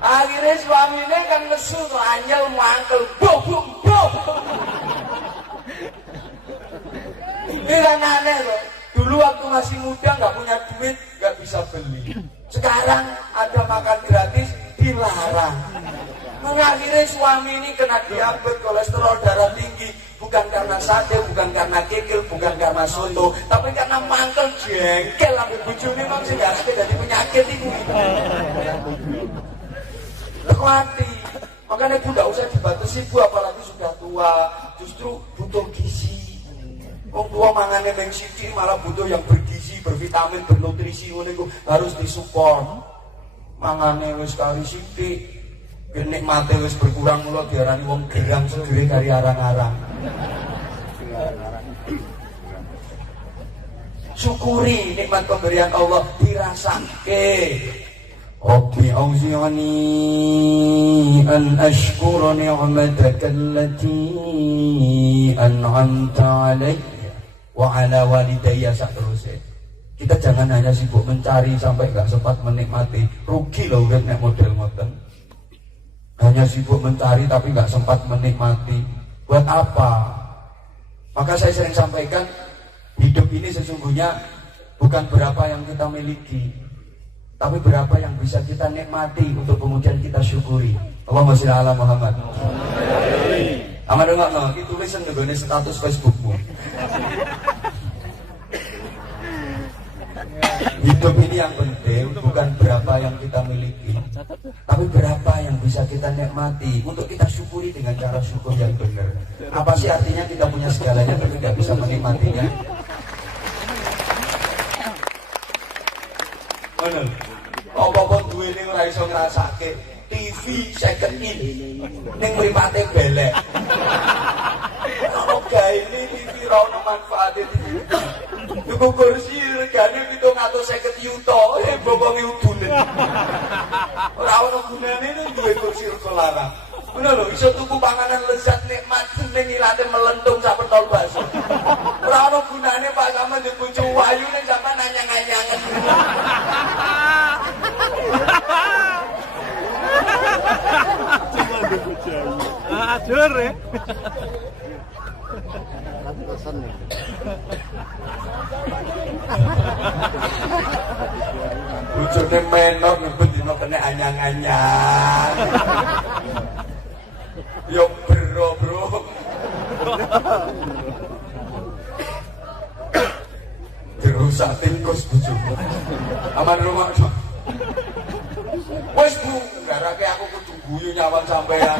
Akhirnya suaminya kan nesu tuh anjel mangkel. Buk. Ini kan aneh loh. Dulu waktu masih muda nggak punya duit, nggak bisa beli. Sekarang ada makan gratis, dilarang. Akhirnya suami ini kena diabetes, kolesterol darah tinggi. Bukan karena sate, bukan karena kikil, bukan karena soto, tapi karena mangkel jengkel ambil bojone mang sing garake dadi penyakit iku. Hati. Makanya Bu gak usah dibatasi Bu, apalagi sudah tua, justru butuh gizi. Wong tua mangane ning sithik malah butuh yang bergizi, bervitamin, bernutrisi ngono iku harus disupport. Mangane wis kali sithik, nikmate wis berkurang mula diarani wong gerang segere kari arang-arang. Syukuri nikmat pemberian Allah, dirasake. Rabbi auzi'ni an ashkura ni'mataka allati an'amta 'alayya wa 'ala walidayya saterusé. Kita jangan hanya sibuk mencari sampai enggak sempat menikmati. Rugi loh urip nek model ngoten. Hanya sibuk mencari tapi nggak sempat menikmati. Buat apa? Maka saya sering sampaikan, hidup ini sesungguhnya bukan berapa yang kita miliki, tapi berapa yang bisa kita nikmati untuk kemudian kita syukuri. Allahumma sholli ala Muhammad. Aman enggak no? Itu tulisan di status Facebookmu. Hidup ini yang penting bukan berapa yang kita miliki, tapi berapa yang bisa kita nikmati untuk kita syukuri dengan cara syukur yang benar. Apa sih artinya kita punya segalanya tapi tidak bisa menikmatinya? Bener. Apa-apa duwe ning ora iso ngrasake. TV second in ning mripate belek. Ono gawe ini TV ra ono manfaate. Tuku kursi regane 750 yuta, bokonge udune. Ora ono gunane nek duwe kursi rego larang. Ngono lho, iso tuku panganan lezat nikmat ning ilate melentung sak pentol bakso. Ora ono gunane Pak sampean di bojo wayu ning sampean anyang-anyangen. Cuma di bojo wayu. Ajur ya. Bojone menor bendino kena anyang-anyang. Yo bro. Dirusak tingkus bojoku. Aman rumah. Wes Bu, garake aku kudu guyu nyawang sampean.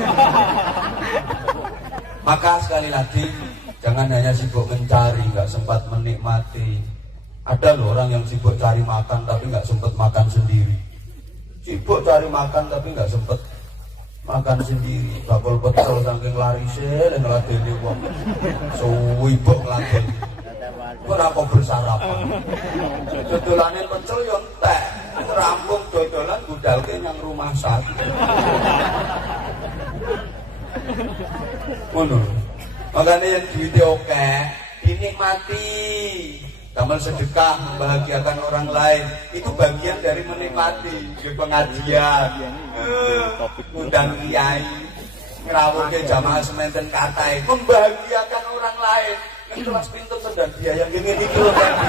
Maka sekali lagi jangan hanya sibuk mencari, nggak sempat menikmati. Ada loh orang yang sibuk cari makan tapi nggak sempat makan sendiri. Sibuk cari makan tapi nggak sempat makan sendiri. Bakul pecel saking larise dan ngeladeni wong. Suwibuk ngeladeni. Kenapa bersarapan? Dodolane pecel yo entek. Rampung dodolan budalke nang rumah sakit. Ngono. Makanya yang duitnya oke, dinikmati. Taman sedekah, membahagiakan orang lain, itu bagian dari menikmati. Di pengajian, undang kiai, ngerawur ke jamaah sementen katai, membahagiakan orang lain. Yang kelas pintu dan biaya yang gini itu loh tadi.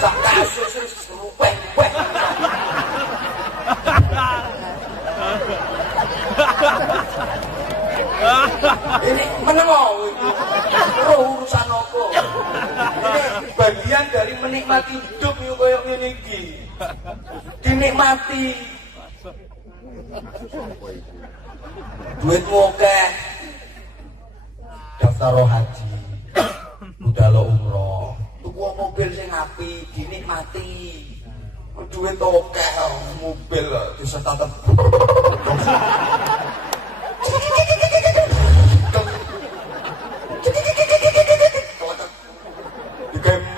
Sak kasus rupeng. Ini menengok itu urusan apa? Ini bagian dari menikmati hidup yuk koyok ngene iki. Dinikmati. Duitmu oke. Daftar haji. Udah lo umroh. Tuku mobil sing apik, dinikmati. Duit oke, mobil disetat.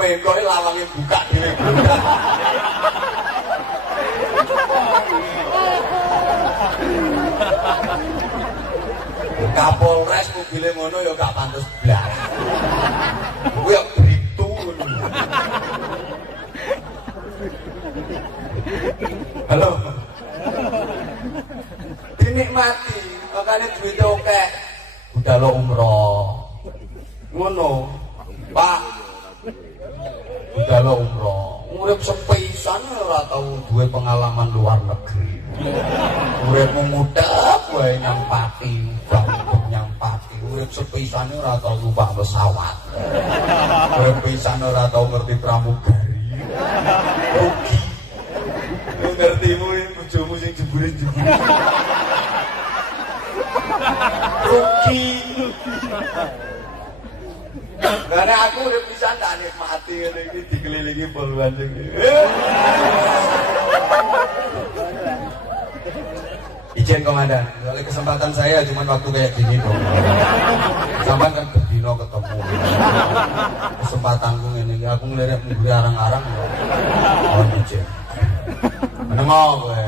Kok lawangnya buka dhewe. Kapolres mobilnya ngono ya gak pantes blas. Kuwi ya Bribtu. Halo. Dinikmati, makanya duitnya oke. Udah lo umroh. Ngono. Pak, udah lo umroh, urip sepisan ora tau duwe pengalaman luar negeri. Uripmu mudah wae nyang Pati, nyang Pati. Urip sepisan ora tau numpak pesawat. Urip pisan ora tau ngerti pramugari. Rugi. Ngertimu bojomu sing jebule-jebule. Rugi. Karena aku udah bisa tak nikmati ini dikelilingi poluan ini. Izin komandan, soalnya kesempatan saya cuma waktu kayak gini dong. Sampai kan berdino ketemu. Kesempatanku ini, aku ngelirik mengguri arang-arang. Oh izin. Menengok gue.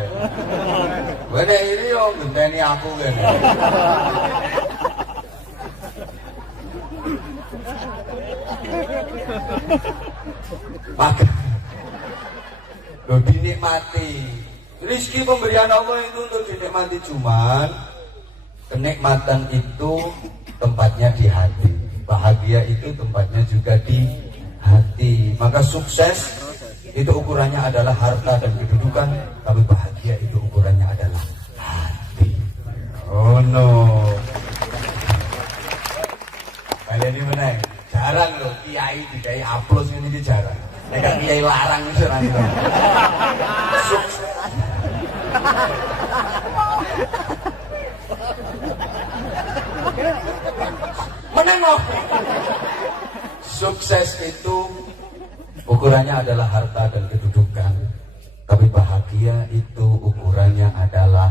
Gue ini yo genteni aku gini. Maka lo dinikmati. Rizki pemberian Allah itu untuk dinikmati, cuman kenikmatan itu tempatnya di hati. Bahagia itu tempatnya juga di hati. Maka sukses itu ukurannya adalah harta dan kedudukan, tapi bahagia itu ukurannya adalah hati. Oh no. Kalian ini menang. Jarang loh kiai dikai aplaus ini jarang. Nek kiai larang itu nanti. Sukses. Menengok. Sukses itu ukurannya adalah harta dan kedudukan, tapi bahagia itu ukurannya adalah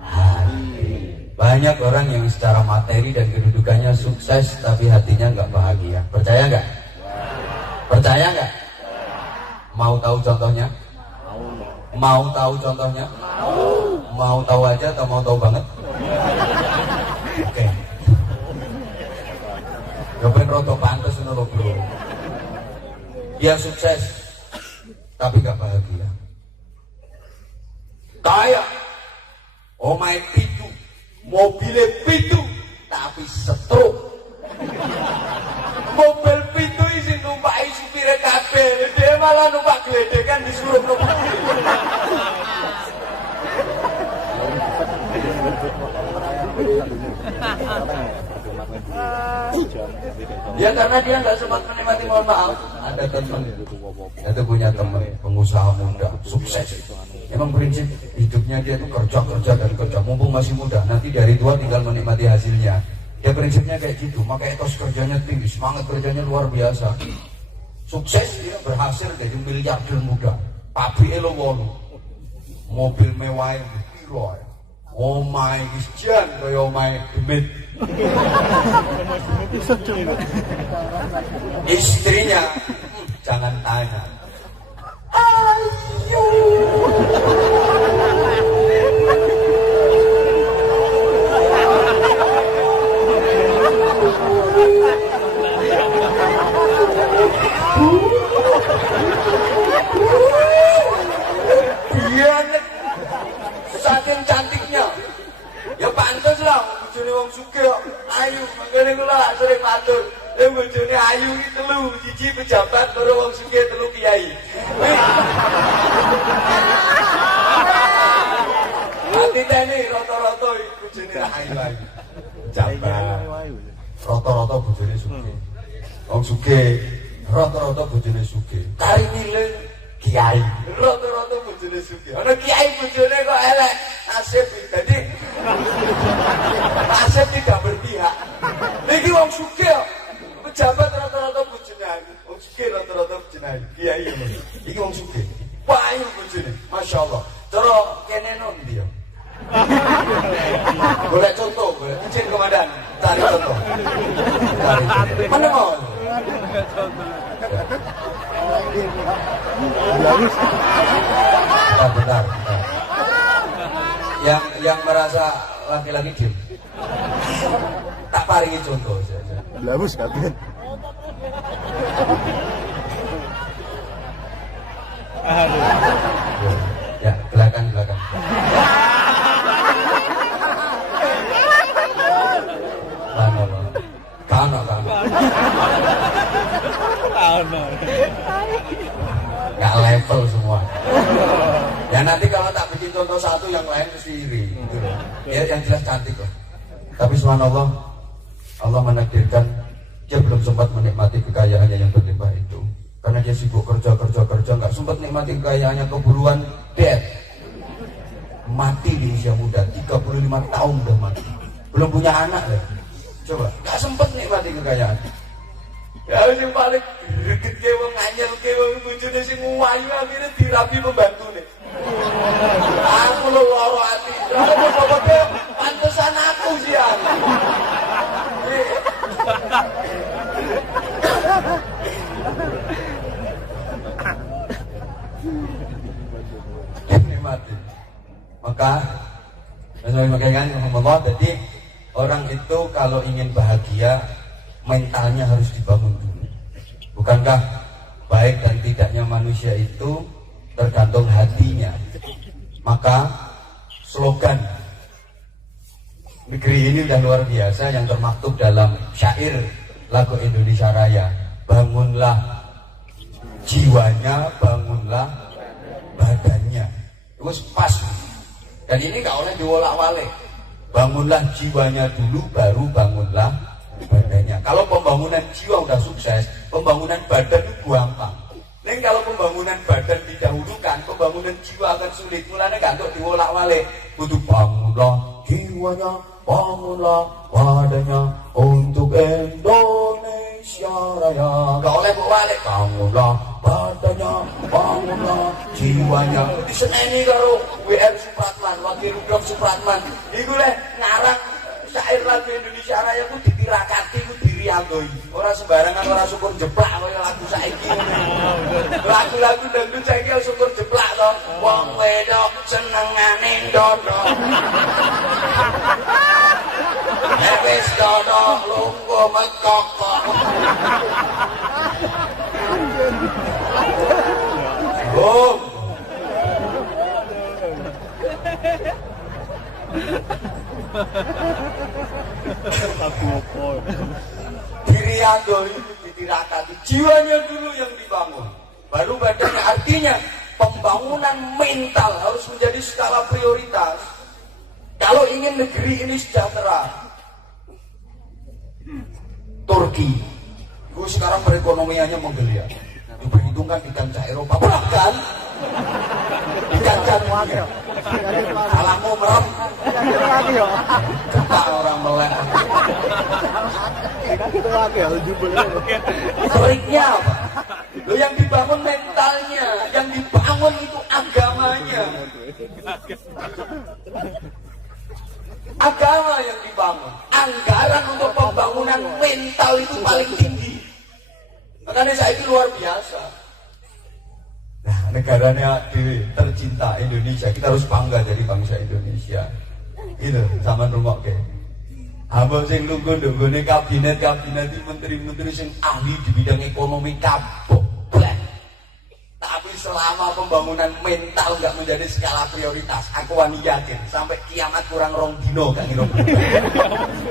hati. Banyak orang yang secara materi dan kedudukannya sukses, tapi hatinya nggak bahagia. Percaya nggak? Percaya nggak? Mau tahu contohnya? Mau tahu contohnya? Mau tahu aja atau mau tahu banget? Oke. Gapen roto pantes ngono lho, Bro. Dia sukses tapi gak bahagia. Kaya omahe pitu, mobile pitu tapi stroke. Mobil pitu isi numpaki supire kabeh, dia malah numpak gledekan disuruh numpak. Ya karena dia nggak sempat menikmati, mohon maaf. Ada teman, itu punya teman pengusaha muda sukses. Emang prinsip hidupnya dia tuh kerja dan kerja, mumpung masih muda. Nanti dari tua tinggal menikmati hasilnya. Dia prinsipnya kayak gitu, makanya etos kerjanya tinggi, semangat kerjanya luar biasa. Sukses dia berhasil jadi miliarder muda. Pabrike lo wolu, mobil mewah piro. Oh my Christian, kaya omahe demit. Istrinya jangan tanya. Ayo. Saking cantiknya, ya pantas lah, bojone wong sugih, ayu, makanya kula sering matur, bojone ayu iki telu, siji pejabat, loro wong sugih, telu kiai. Ati teni rata-rata bojone ayu-ayu. Pejabat, rata-rata bojone sugih. Wong sugih, rata-rata bojone sugih. Kari milih kiai, rata-rata bojone sugih. Ana kiai bojone kok elek, nasib. Jadi nasib tidak berpihak. Niki wong sugih, pejabat rata-rata bojone ayu. Wong sugih rata-rata bojone ayu. Kiai ngono. Iki wong sugih. Payu bojone, masyaallah. Cara kene ndi ya? Boleh contoh, izin komandan, cari contoh. Mana mau? Bentar. Yang merasa laki-laki diem. Tak paringi contoh saja. Belabus kabin. Ya, belakang. Kano. Gak level semua. Ya nanti kalau tak bikin contoh satu, yang lain mesti iri gitu loh. Ya yang jelas cantik loh. Tapi subhanallah, Allah menakdirkan dia belum sempat menikmati kekayaannya yang berlimpah itu. Karena dia sibuk kerja, gak sempat nikmati kekayaannya, keburuan dead. Mati di usia muda, 35 tahun udah mati. Belum punya anak ya. Coba, gak sempat nikmati kekayaan. Ya yang paling greget ke wong anyar ke wong bojone sing nguwayu akhirnya dirapi pembantune. Aku lho lara ati. Bapak-bapak pantesan aku sih ya. Nikmati. Maka makanya Allah, jadi orang itu kalau ingin bahagia, mentalnya harus dibangun dulu. Bukankah baik dan tidaknya manusia itu tergantung hatinya? Maka slogan negeri ini udah luar biasa yang termaktub dalam syair lagu Indonesia Raya. Bangunlah jiwanya, bangunlah badannya. Itu pas. Dan ini gak oleh diwolak-walik. Bangunlah jiwanya dulu, baru bangunlah badannya. Kalau pembangunan jiwa udah sukses, pembangunan badan itu gampang. Nih kalau pembangunan badan didahulukan, pembangunan jiwa akan sulit. Mulanya gak untuk diwolak-walik. Butuh bangunlah jiwanya, bangunlah badannya untuk Indonesia Raya. Gak oleh balik. Bangunlah badannya, bangunlah jiwanya. Diseneni karo WR Supratman, Wakil Rudolf Supratman. Iku leh ngarang syair lagu Indonesia Raya ku ditirakati, ku diriandoi. Ora sembarangan, ora syukur jeplak kaya lagu saiki. Lagu-lagu dangdut saiki syukur jeplak to. biasa wong wedok senengane ndono. Wis dono lungguh mekokok. Oh. Diri adol itu ditirakati, jiwanya dulu yang dibangun, baru badannya. Artinya pembangunan mental harus menjadi skala prioritas. Kalau ingin negeri ini sejahtera. Turki, itu sekarang perekonomiannya menggeliat. Diperhitungkan di kancah Eropa, bahkan di kancah dunia. Salahmu merem, cetak orang melek. Triknya apa? Lo yang dibangun mentalnya, yang dibangun itu agamanya. Agama yang dibangun, anggaran untuk pembangunan mental itu paling tinggi. Makanya saya itu luar biasa. Nah, negaranya tercinta Indonesia, kita harus bangga jadi bangsa Indonesia. Gitu, zaman rumah ke. Abang sing lungguh nunggone kabinet itu menteri-menteri sing ahli di bidang ekonomi kapok. Tapi selama pembangunan mental nggak menjadi skala prioritas, aku wani yakin sampai kiamat kurang rong dino kan kira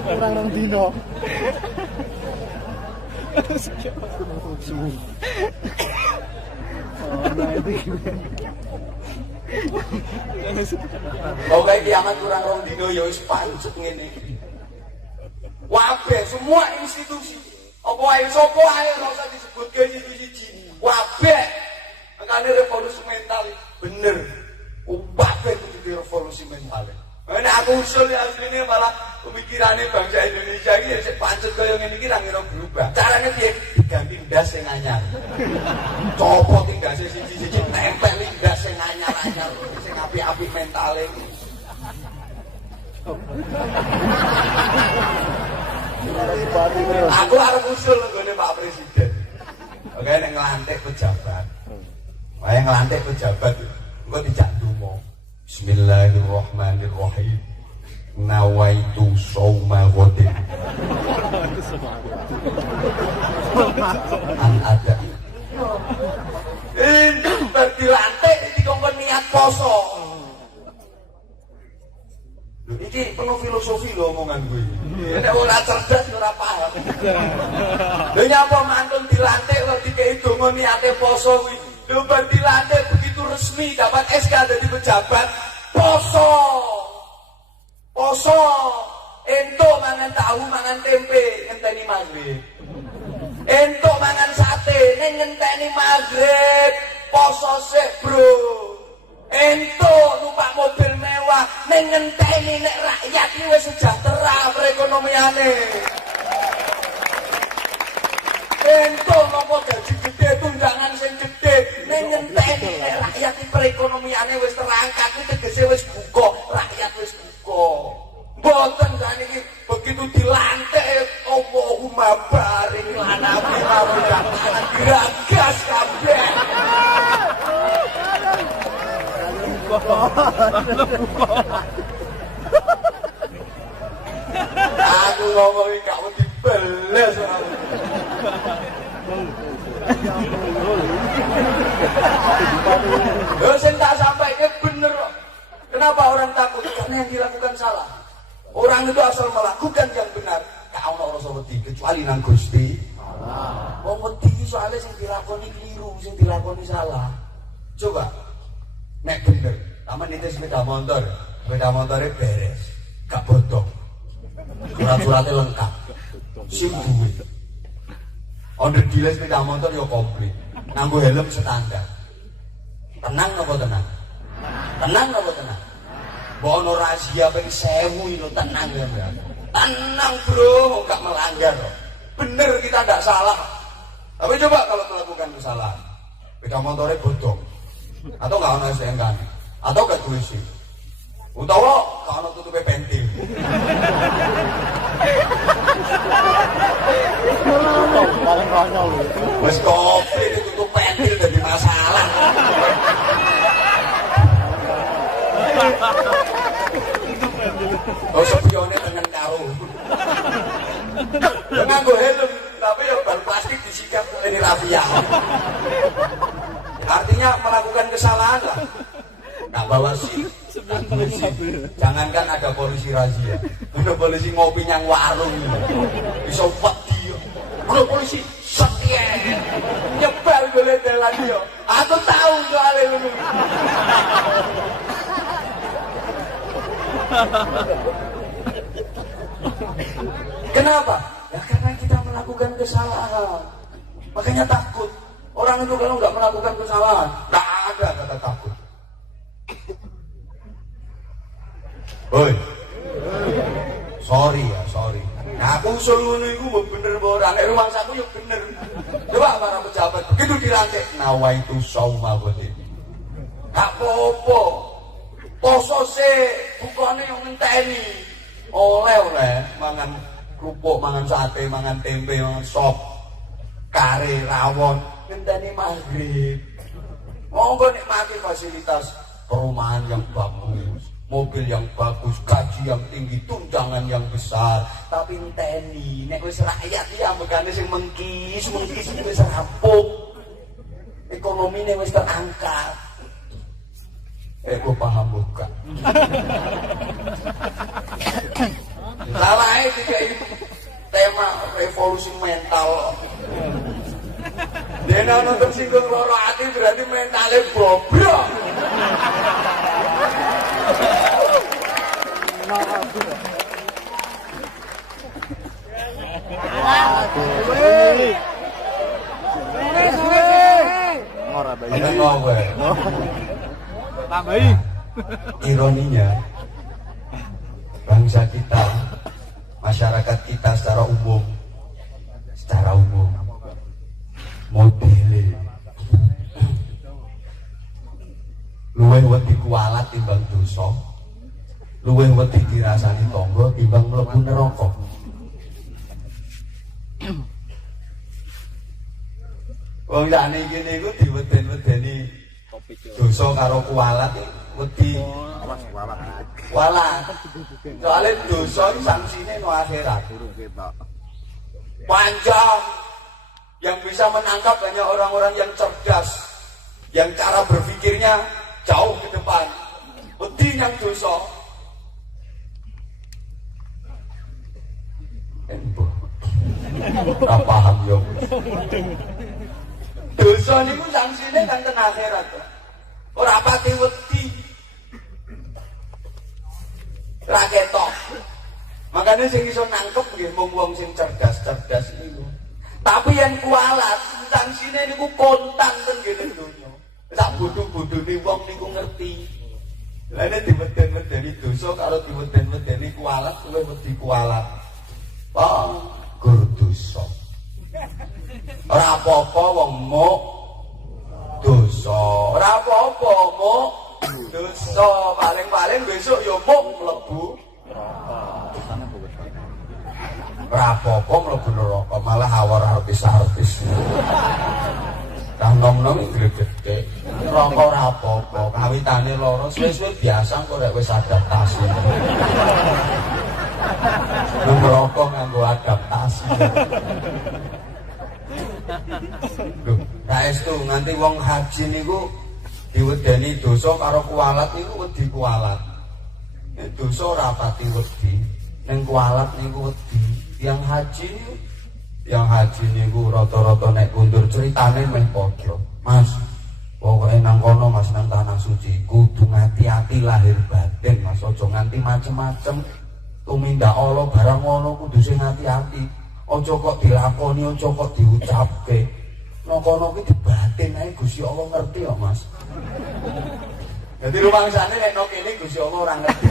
Kurang rong dino. Oke, kiamat kurang rong dino ya wis pancet ngene iki. Wabe semua institusi, apa ae sapa ae ora usah disebutke siji-siji. Wabe makanya revolusi mental bener. Wabe kudu revolusi mental. Nah, aku usul ya aslinya malah pemikirannya bangsa Indonesia ini ya pancet kaya ngene iki ra ngira berubah. Carane piye? Diganti ndas sing anyar. Copot ndase siji-siji tempel ndas sing anyar-anyar sing apik-apik mentale. Aku arep usul nggone Pak Presiden. Oke, nek nglantik pejabat. Wae nglantik pejabat engko dijak ndonga. Bismillahirrahmanirrahim. Nawaitu shauma ghadin. An ada. Berdilantik dikongkon niat poso. Ini penuh filosofi loh omongan gue. Ini ora cerdas, ora paham. Lha nyapa mantun dilantik kok dikei donga niate poso kuwi. Lho bar dilantik begitu resmi dapat SK dari pejabat poso. Poso. Ento mangan tahu, mangan tempe, ngenteni maghrib. Ento mangan sate, ning ngenteni maghrib. Poso sik, Bro. Ento numpak mobil mewah ning ngenteni nek rakyat iki wis sejahtera perekonomiane. Ento nopo gaji gede tunjangan sing gede ning ngenteni nek rakyat iki perekonomiane wis terangkat iki tegese wis buka, rakyat wis buka. Mboten saniki begitu dilantik Allahumma barik lana fima razaqtana diragas kabeh. Aku ngomong iki gak wedi beles ora. Lho sing tak sampaikan bener kok. Kenapa orang takut? Karena yang dilakukan salah. Orang itu asal melakukan yang benar, gak ono rasa wedi kecuali nang Gusti Allah. Wong wedi soalnya sing dilakoni keliru, sing dilakoni salah. Coba nek bener, taman itu sepeda motornya beres, gak bodong, surat-suratnya lengkap, SIM duwe, onder gila sepeda motor yo komplit, nganggo helm standar, tenang apa tenang? Tenang apa tenang? Bono rahasia ping 1000 itu tenang ya, tenang bro, gak melanggar, bener kita gak salah. Tapi coba kalau melakukan kesalahan, sepeda motornya bodong. Atau nggak ono STNK atau gak duwe SIM utawa gak ono tutupe pentil paling konyol wis komplit ditutup pentil jadi masalah nganggo helm, tapi ya ban plastik disikat ini rafia. Artinya melakukan kesalahan lah. Nah bawa SIM, jangankan ada polisi razia, ada polisi ngopi nyang warung, bisa wedi. Ada polisi setia, nyebar boleh jalan dia. Aku tahu soalnya lu. Kenapa? Ya karena kita melakukan kesalahan, makanya takut. Orang itu kalau nggak melakukan kesalahan, tak ada kata takut. Hoi, sorry ya, sorry. Nah, aku usul ngono iku bener apa ora? Nek rumah saku ya bener. Coba para pejabat begitu dilantik, nawaitu sauma bote. Apa-apa. Poso se bukane yo ngenteni. Oleh-oleh mangan kerupuk, mangan sate, mangan tempe, mangan sop, kare, rawon, ngenteni maghrib. Monggo nikmati fasilitas perumahan yang bagus, mobil yang bagus, gaji yang tinggi, tunjangan yang besar. Tapi enteni, nek wis rakyat ya megane sing mengkis wis rampung. Ekonomine wis terangkat. Gue paham bukan? Salah juga ini tema revolusi mental. Dia nonton tersinggung loro hati berarti mentalnya bobrok. Ironinya, bangsa kita, masyarakat kita secara umum, modele luwih wedi kualat timbang dosa, luwih wedi dirasani tangga timbang mlebu neraka. Wong sakne iki niku diweden-wedeni dosa karo kualat wedi kualat. Soale dosa iki sangsine no akhirat. Panjang. Yang bisa menangkap hanya orang-orang yang cerdas, yang cara berpikirnya jauh ke depan. Wedi yang dosa. Ora paham yo. Dosa niku sangsine kan ten akhirat. Ora pati wedi. Ra ketok. Makanya sing iso nangkep nggih mung wong sing cerdas-cerdas niku. Tapi yang kualat, sangsine niku kontan ten kene donya. Sak bodho-bodhone wong niku ngerti. Lah nek diweden-wedeni dosa karo diweden-wedeni kualat, luwih wedi kualat. Gur dosa. Ora apa-apa wong muk dosa. Ora apa-apa muk dosa. Paling-paling besok ya muk mlebu ora apa-apa mlebu neraka, malah awor artis-artis. Kang nom-nom gede-gede. Neraka ora apa-apa, kawitane loro suwe-suwe biasa kok rek wis adaptasi. Neraka nganggo adaptasi. Lho, saestu nganti wong haji niku diwedeni dosa karo kualat niku wedi kualat. Nek dosa ora pati wedi, ning kualat niku wedi. Yang haji niku rata-rata nek kundur ceritane meh padha. Mas, pokoke nang kono Mas nang tanah suci kudu ngati-ati lahir batin Mas, aja nganti macem-macem. Tumindak Allah barang ngono kudu sing ngati-ati. Aja kok dilakoni, aja kok diucapke. Nang kono ki dibatin ae Gusti Allah ngerti kok Mas. Jadi rumangsane nek nang kene Gusti Allah ora ngerti.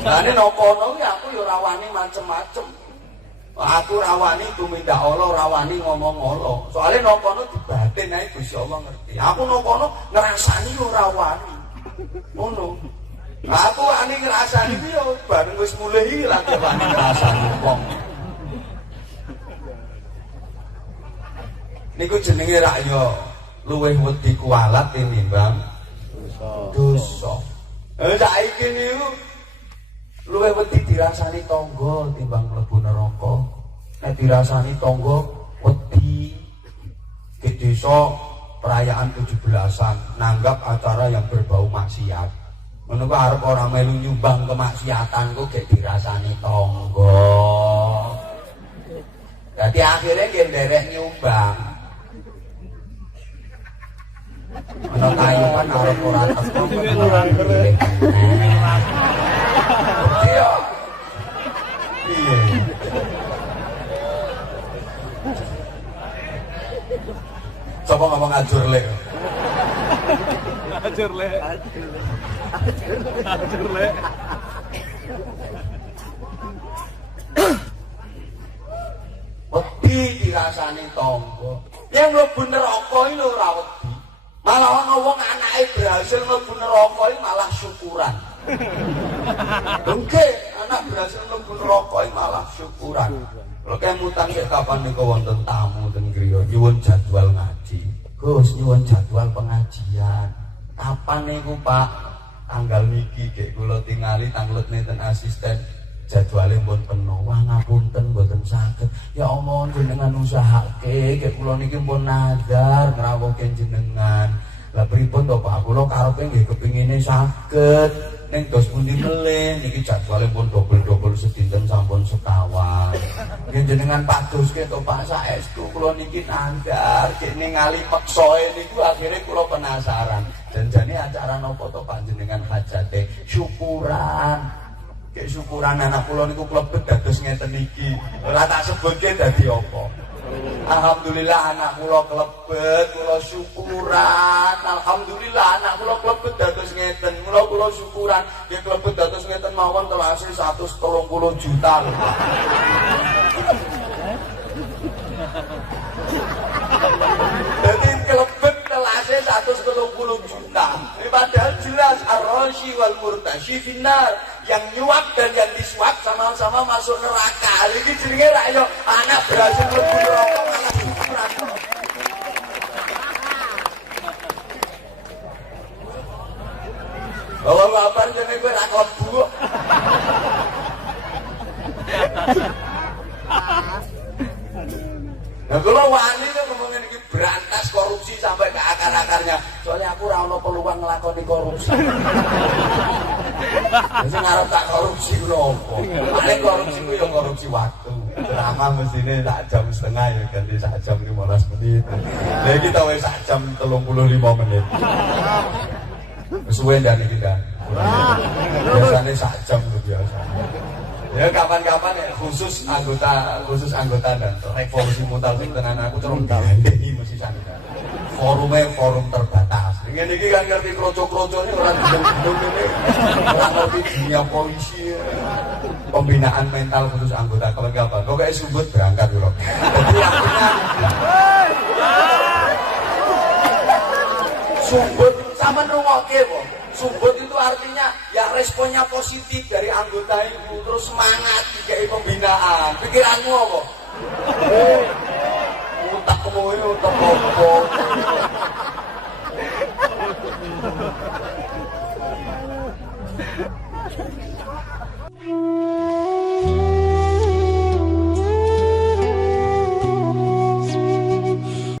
Lane nang kono ki aku ya ora wani macem-macem. Aku rawani tumindak Allah, rawani ngomong Allah. Soale nang kono dibatin ae Gusti Allah ngerti. Aku nang kono ngrasani ora wani. Ngono. Aku ani ngrasani iki ya bareng wis mulih iki lagi wani ngrasani wong. Niku jenenge rak ya luwih wedi kualat tinimbang dosa. Saiki niku luwih wedi dirasani tangga timbang mlebu neraka. Nek dirasani tangga wedi ke desa perayaan 17-an nanggap acara yang berbau maksiat. Ngono kok arep ora melu nyumbang kemaksiatan kok gek dirasani tangga. Dadi akhirnya nggih nderek nyumbang. Ana kayu kan arep ora teko ora keren. Iya. Iya. Coba ngomong ajur lek. Ajur lek. Ajur lek. Wedi dirasani tangga. Yang mlebu neraka iki lho ora wedi. Malah ana wong anake berhasil mlebu neraka iki malah syukuran. Oke, anak berhasil mlebu neraka iki malah syukuran. Lho kemutan nek kapan niku wonten tamu ten griya nyuwun jadwal ngaji. Gus nyuwun jadwal pengajian. Kapan niku Pak? Tanggal niki gek kula tingali tanglet nenten asisten. Jadwale pun penuh. Wah ngapunten mboten saged. Ya omong jenengan usahake gek kula niki pun nazar ngrawuhke jenengan. Lah pripun to Pak? Kula karepe nggih kepingine saged. Ning dos pundi melih niki jadwale pun dobel-dobel sedinten sampun sekawan. Nggih jenengan padoske to Pak saestu kula niki nandar kene ngali peksoe niku akhire kula penasaran. Janjane acara napa to Pak jenengan hajate syukuran. Kek syukuran anak kula niku klebet dados ngeten iki. Ora tak sebutke dadi apa. Alhamdulillah anak kula klebet, kula syukuran. Alhamdulillah anak kula klebet dados ngeten. Kula syukuran, nggih klebet dados ngeten mawon telase 130 juta lho, Pak. Dadi klebet telase 130 juta. Ini padahal jelas ar-rashi wal murtashi finnar. Yang nyuap dan yang disuap sama-sama masuk neraka. Ini jenenge ra yo anak berhasil mlebu neraka malah syukuran. Bawa kabar jenenge kowe ra klebu. Nah kalau wani itu ngomongin ini berantas korupsi sampai ke akar-akarnya. Soalnya aku ora ono peluang nglakoni korupsi. Wis ngarep tak korupsi nopo. Paling korupsi ku yo korupsi waktu. Drama mesine sak jam setengah ya ganti sak jam 15 menit. Lah iki tau wis sak jam 35 menit. Suwe ndak kita. Biasanya sak jam tuh biasa. Ya kapan-kapan ya khusus anggota dan revolusi mutalim dengan aku terus gandeng mesti sanita. Forum terbatas. Ngene iki kan ngerti kroco-krocone ora dendeng ini. Ora ngerti dunia polisi. Pembinaan mental khusus anggota kapan-kapan. Kok kayak sumbut berangkat lho. Jadi artinya sumbut sama nungoke kok. Sumbut itu artinya ya responnya positif dari anggota itu, terus semangat dikai pembinaan. Pikiranmu apa? Utakmu itu utak apa?